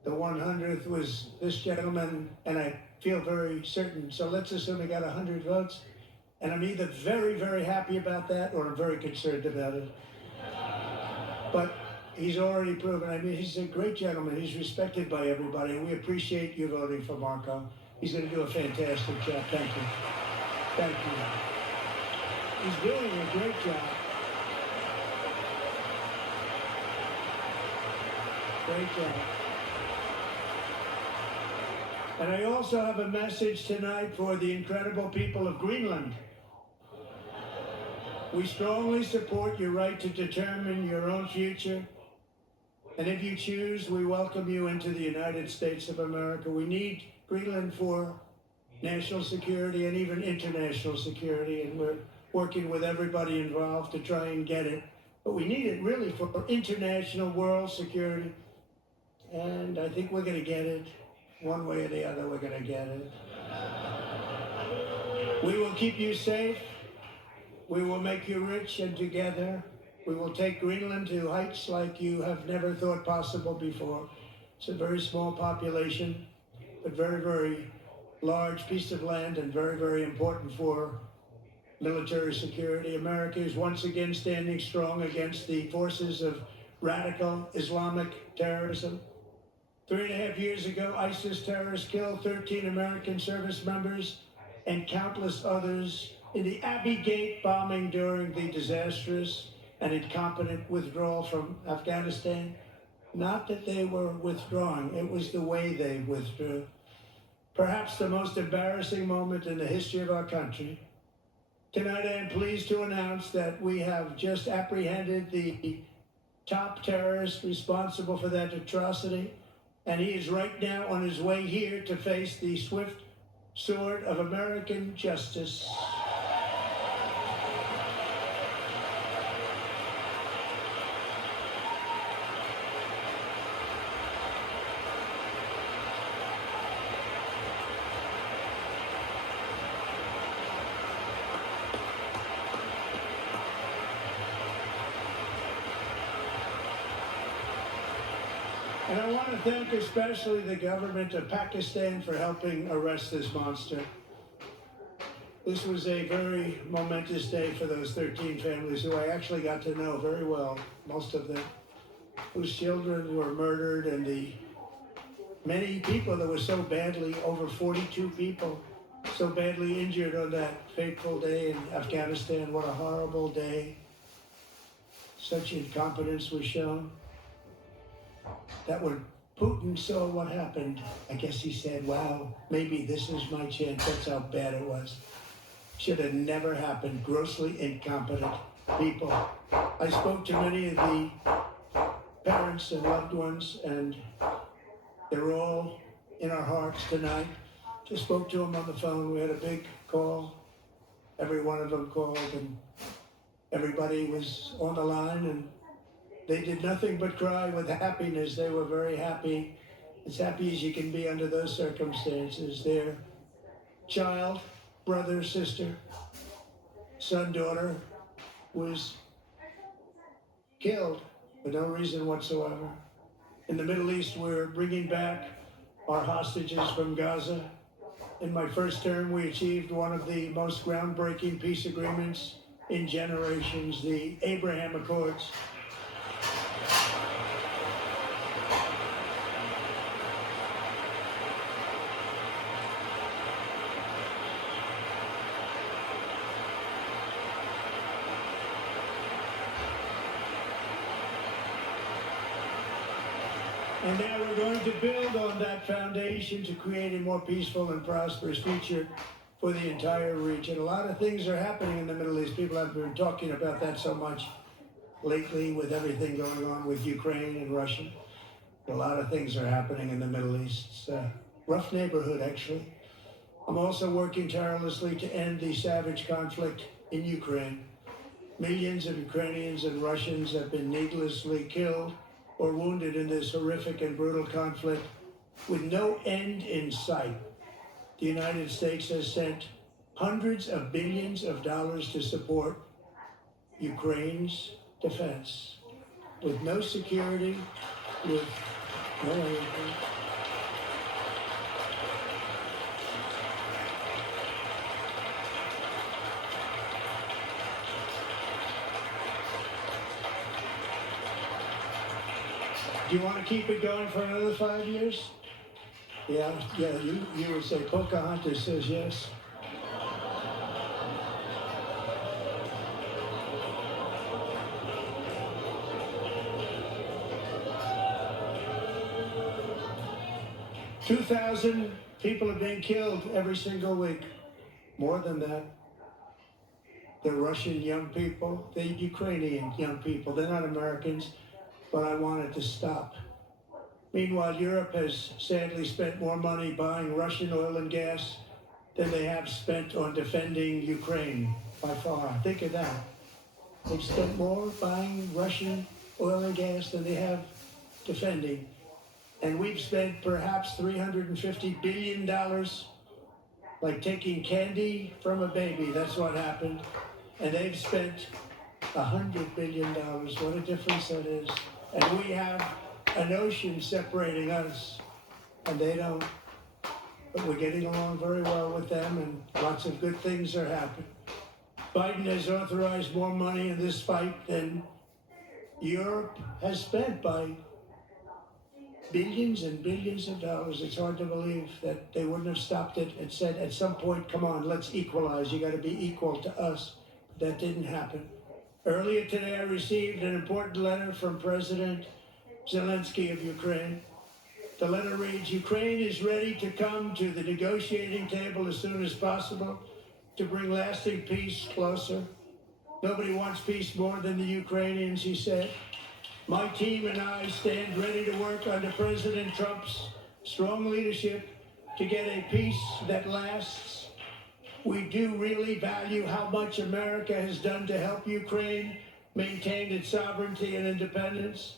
the 100th was this gentleman, and I feel very certain. So let's assume he got 100 votes, and I'm either very, very happy about that, or I'm very concerned about it. But he's already proven. I mean, he's a great gentleman. He's respected by everybody, and we appreciate you voting for Marco. He's going to do a fantastic job. Thank you. Thank you. He's doing a great job. Great job. And I also have a message tonight for the incredible people of Greenland. We strongly support your right to determine your own future. And if you choose, we welcome you into the United States of America. We need Greenland for national security and even international security, and we're working with everybody involved to try and get it. But we need it really for international world security, and I think we're going to get it. One way or the other, we're going to get it. We will keep you safe. We will make you rich, and together we will take Greenland to heights like you have never thought possible before. It's a very small population, but very, very large piece of land, and very, very important for military security. America is once again standing strong against the forces of radical Islamic terrorism. 3.5 years ago, ISIS terrorists killed 13 American service members and countless others in the Abbey Gate bombing during the disastrous and incompetent withdrawal from Afghanistan. Not that they were withdrawing, it was the way they withdrew. Perhaps the most embarrassing moment in the history of our country. Tonight I am pleased to announce that we have just apprehended the top terrorist responsible for that atrocity, and he is right now on his way here to face the swift sword of American justice. And I want to thank especially the government of Pakistan for helping arrest this monster. This was a very momentous day for those 13 families who I actually got to know very well, most of them, whose children were murdered, and the many people that were so badly, over 42 people, so badly injured on that fateful day in Afghanistan. What a horrible day. Such incompetence was shown. That when Putin saw what happened, I guess he said, wow, maybe this is my chance. That's how bad it was. Should have never happened. Grossly incompetent people. I spoke to many of the parents and loved ones, and they're all in our hearts tonight. Just spoke to them on the phone. We had a big call. Every one of them called, and everybody was on the line, and they did nothing but cry with happiness. They were very happy, as happy as you can be under those circumstances. Their child, brother, sister, son, daughter was killed for no reason whatsoever. In the Middle East, we're bringing back our hostages from Gaza. In my first term, we achieved one of the most groundbreaking peace agreements in generations, the Abraham Accords. And now we're going to build on that foundation to create a more peaceful and prosperous future for the entire region. A lot of things are happening in the Middle East. People have been talking about that so much lately with everything going on with Ukraine and Russia. A lot of things are happening in the Middle East. It's a rough neighborhood, actually. I'm also working tirelessly to end the savage conflict in Ukraine. Millions of Ukrainians and Russians have been needlessly killed or wounded in this horrific and brutal conflict with no end in sight. The United States has sent hundreds of billions of dollars to support Ukraine's defense with no security, with no anything. Do you want to keep it going for another 5 years? Yeah, you would say Pocahontas says yes. $2,000 people are being killed every single week. More than that. They're Russian young people, they're Ukrainian young people. They're not Americans, but I want it to stop. Meanwhile, Europe has sadly spent more money buying Russian oil and gas than they have spent on defending Ukraine, by far. Think of that. They've spent more buying Russian oil and gas than they have defending. And we've spent perhaps $350 billion, like taking candy from a baby. That's what happened. And they've spent $100 billion. What a difference that is. And we have an ocean separating us, and they don't. But we're getting along very well with them, and lots of good things are happening. Biden has authorized more money in this fight than Europe has spent by billions and billions of dollars. It's hard to believe that they wouldn't have stopped it and said at some point, come on, let's equalize. You got to be equal to us. But that didn't happen. Earlier today, I received an important letter from President Zelensky of Ukraine. The letter reads, Ukraine is ready to come to the negotiating table as soon as possible to bring lasting peace closer. Nobody wants peace more than the Ukrainians, he said. My team and I stand ready to work under President Trump's strong leadership to get a peace that lasts. We do really value how much America has done to help Ukraine maintain its sovereignty and independence.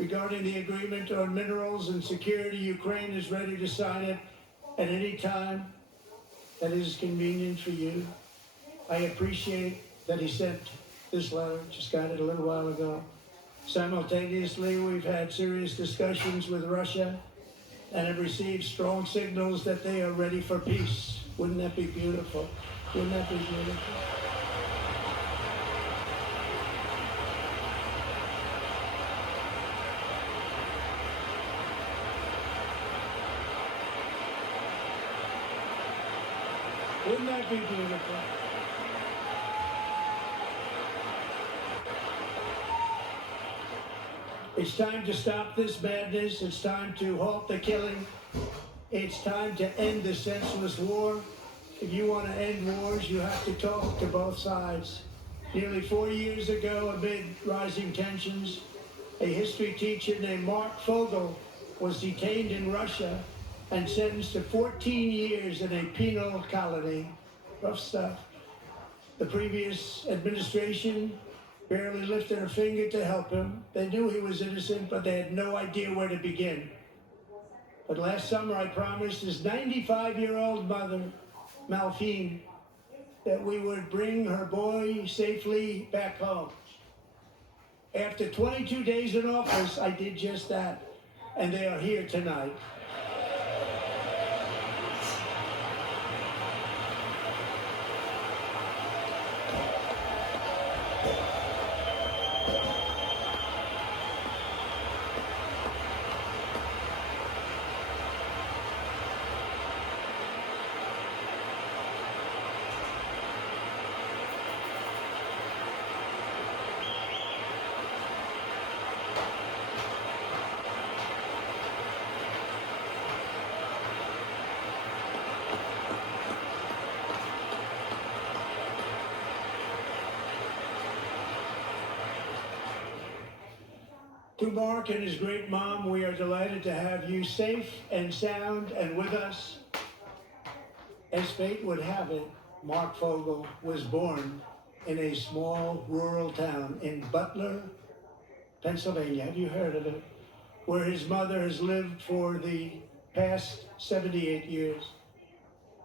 Regarding the agreement on minerals and security, Ukraine is ready to sign it at any time that is convenient for you. I appreciate that he sent this letter, just got it a little while ago. Simultaneously, we've had serious discussions with Russia and have received strong signals that they are ready for peace. Wouldn't that be beautiful? Wouldn't that be beautiful? Wouldn't that be beautiful? It's time to stop this madness. It's time to halt the killing. It's time to end the senseless war. If you want to end wars, you have to talk to both sides. Nearly 4 years ago, amid rising tensions, a history teacher named Mark Fogel was detained in Russia and sentenced to 14 years in a penal colony. Rough stuff. The previous administration barely lifted a finger to help him. They knew he was innocent, but they had no idea where to begin. But last summer, I promised his 95-year-old mother, Malphine, that we would bring her boy safely back home. After 22 days in office, I did just that, and they are here tonight. To Mark and his great mom, we are delighted to have you safe and sound and with us. As fate would have it, Mark Fogel was born in a small rural town in Butler, Pennsylvania. Have you heard of it? Where his mother has lived for the past 78 years.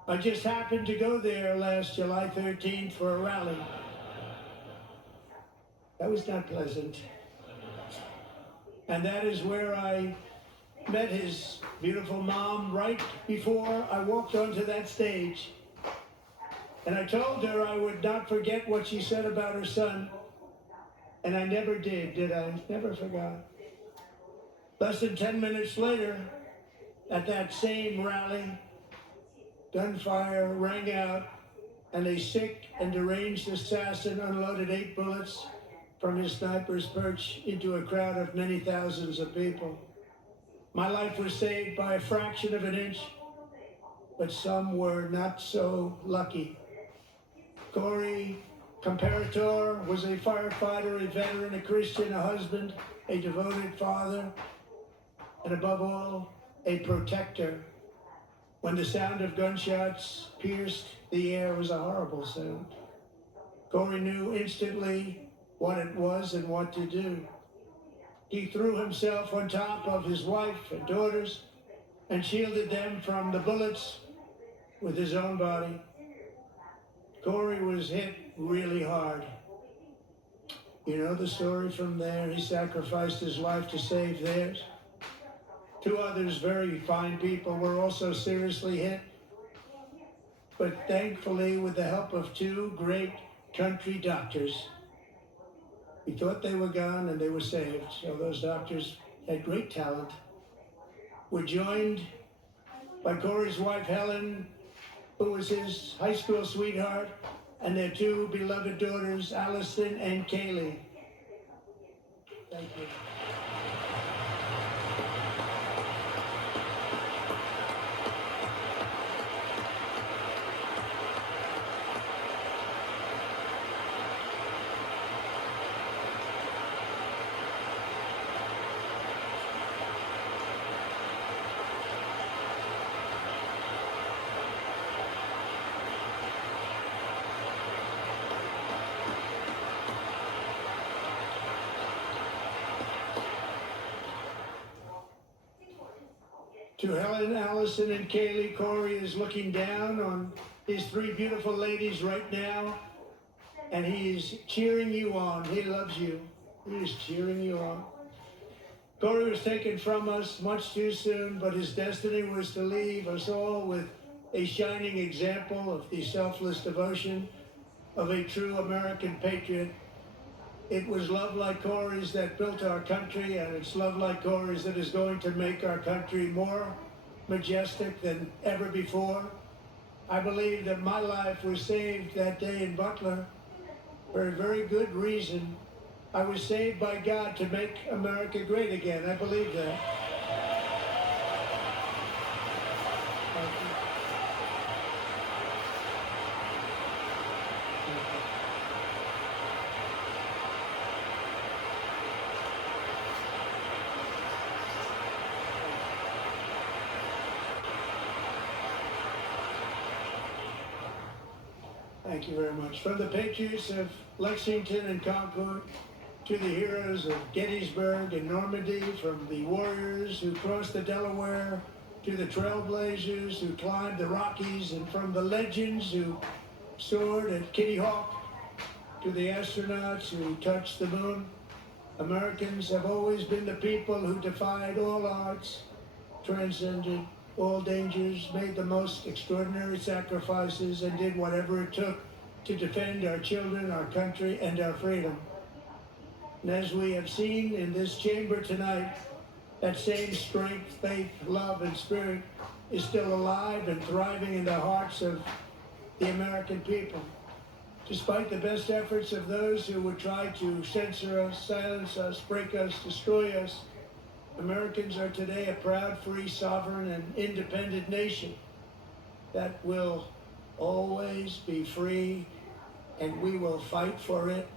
I just happened to go there last July 13th for a rally. That was not pleasant. And that is where I met his beautiful mom right before I walked onto that stage. And I told her I would not forget what she said about her son. And I never did I? Never forgot. Less than 10 minutes later, at that same rally, gunfire rang out, and a sick and deranged assassin unloaded 8 bullets from his sniper's perch into a crowd of many thousands of people. My life was saved by a fraction of an inch, but some were not so lucky. Corey Comparator was a firefighter, a veteran, a Christian, a husband, a devoted father, and above all, a protector. When the sound of gunshots pierced the air, it was a horrible sound. Corey knew instantly what it was and what to do. He threw himself on top of his wife and daughters and shielded them from the bullets with his own body. Corey was hit really hard. You know the story from there. He sacrificed his life to save theirs. 2 others, very fine people, were also seriously hit. But thankfully, with the help of 2 great country doctors, he thought they were gone and they were saved. So those doctors had great talent. We're joined by Corey's wife, Helen, who was his high school sweetheart, and their 2 beloved daughters, Allison and Kaylee. Thank you. To Helen, Allison, and Kaylee, Corey is looking down on his 3 beautiful ladies right now, and he is cheering you on. He loves you. We're just cheering you on. Corey was taken from us much too soon, but his destiny was to leave us all with a shining example of the selfless devotion of a true American patriot. It was love like Corey's that built our country, and it's love like Corey's that is going to make our country more majestic than ever before. I believe that my life was saved that day in Butler for a very good reason. I was saved by God to make America great again. I believe that. Thank you. Thank you very much. From the patriots of Lexington and Concord to the heroes of Gettysburg and Normandy, from the warriors who crossed the Delaware to the trailblazers who climbed the Rockies, and from the legends who soared at Kitty Hawk to the astronauts who touched the moon, Americans have always been the people who defied all odds, transcended all dangers, made the most extraordinary sacrifices, and did whatever it took to defend our children, our country, and our freedom. And as we have seen in this chamber tonight, that same strength, faith, love, and spirit is still alive and thriving in the hearts of the American people. Despite the best efforts of those who would try to censor us, silence us, break us, destroy us, Americans are today a proud, free, sovereign, and independent nation that will always be free, and we will fight for it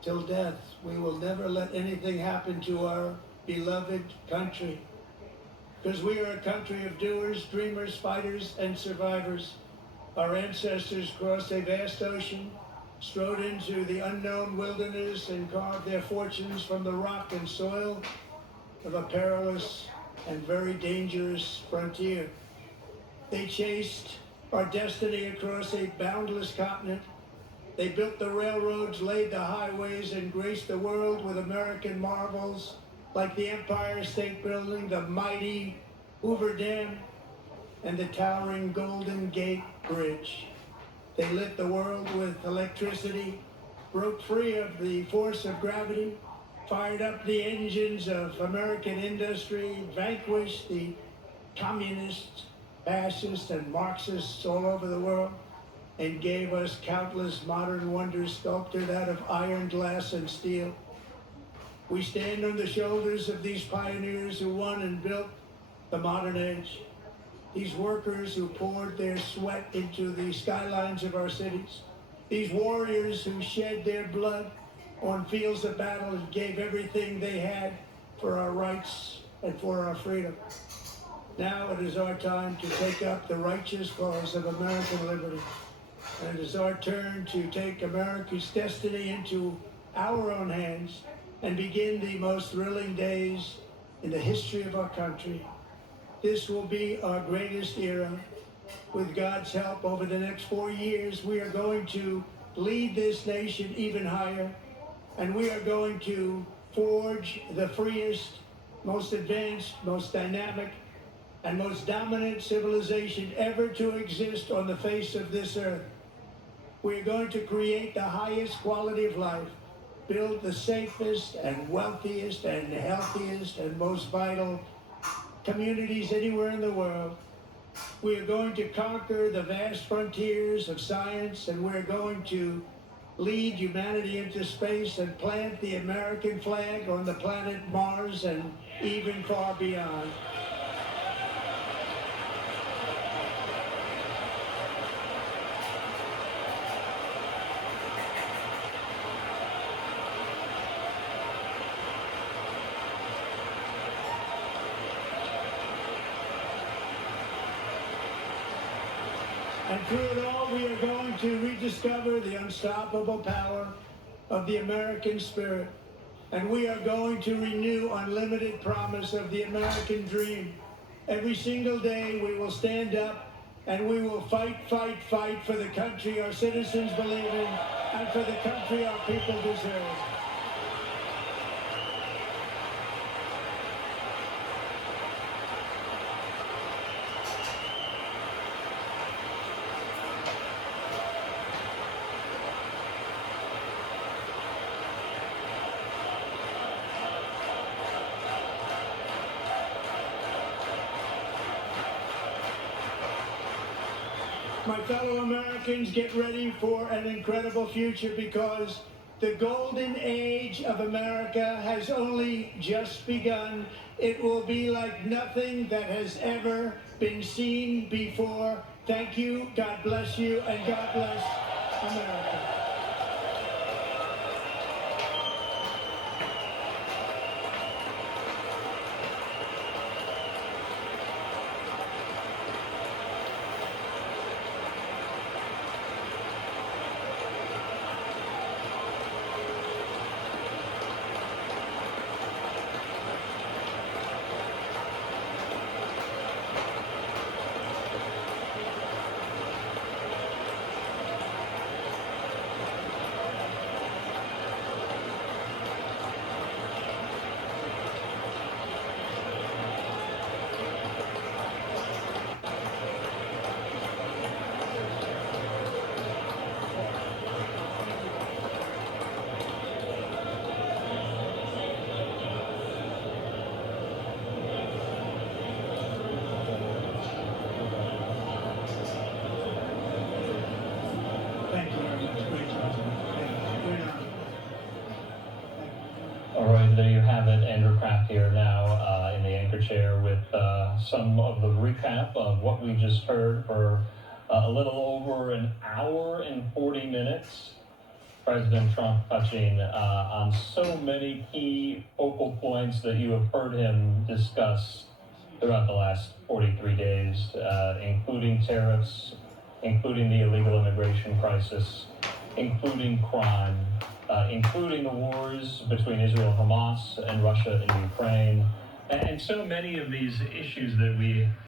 till death. We will never let anything happen to our beloved country, because we are a country of doers, dreamers, fighters, and survivors. Our ancestors crossed a vast ocean, strode into the unknown wilderness, and carved their fortunes from the rock and soil of a perilous and very dangerous frontier. They chased our destiny across a boundless continent. They built the railroads, laid the highways, and graced the world with American marvels like the Empire State Building, the mighty Hoover Dam, and the towering Golden Gate Bridge. They lit the world with electricity, broke free of the force of gravity, fired up the engines of American industry, vanquished the communists, fascists, and Marxists all over the world, and gave us countless modern wonders sculptured out of iron, glass, and steel. We stand on the shoulders of these pioneers who won and built the modern age. These workers who poured their sweat into the skylines of our cities. These warriors who shed their blood on fields of battle and gave everything they had for our rights and for our freedom. Now it is our time to take up the righteous cause of American liberty. And it is our turn to take America's destiny into our own hands and begin the most thrilling days in the history of our country. This will be our greatest era. With God's help, over the next 4 years, we are going to lead this nation even higher, and we are going to forge the freest, most advanced, most dynamic, and most dominant civilization ever to exist on the face of this earth. We are going to create the highest quality of life, build the safest and wealthiest and healthiest and most vital communities anywhere in the world. We are going to conquer the vast frontiers of science, and we're going to lead humanity into space and plant the American flag on the planet Mars and even far beyond. And through it all, we are going to rediscover the unstoppable power of the American spirit. And we are going to renew unlimited promise of the American dream. Every single day we will stand up and we will fight, fight, fight for the country our citizens believe in and for the country our people deserve. My fellow Americans, get ready for an incredible future because the golden age of America has only just begun. It will be like nothing that has ever been seen before. Thank you, God bless you, and God bless America. Thank you very much. Great job. Good on. All right, there you have it. Andrew Kraft here now in the anchor chair with some of the recap of what we just heard for a little over an hour and 40 minutes. President Trump touching on so many key focal points that you have heard him discuss throughout the last 43 days, including tariffs, including the illegal immigration crisis, including crime, including the wars between Israel and Hamas and Russia and Ukraine, and so many of these issues that we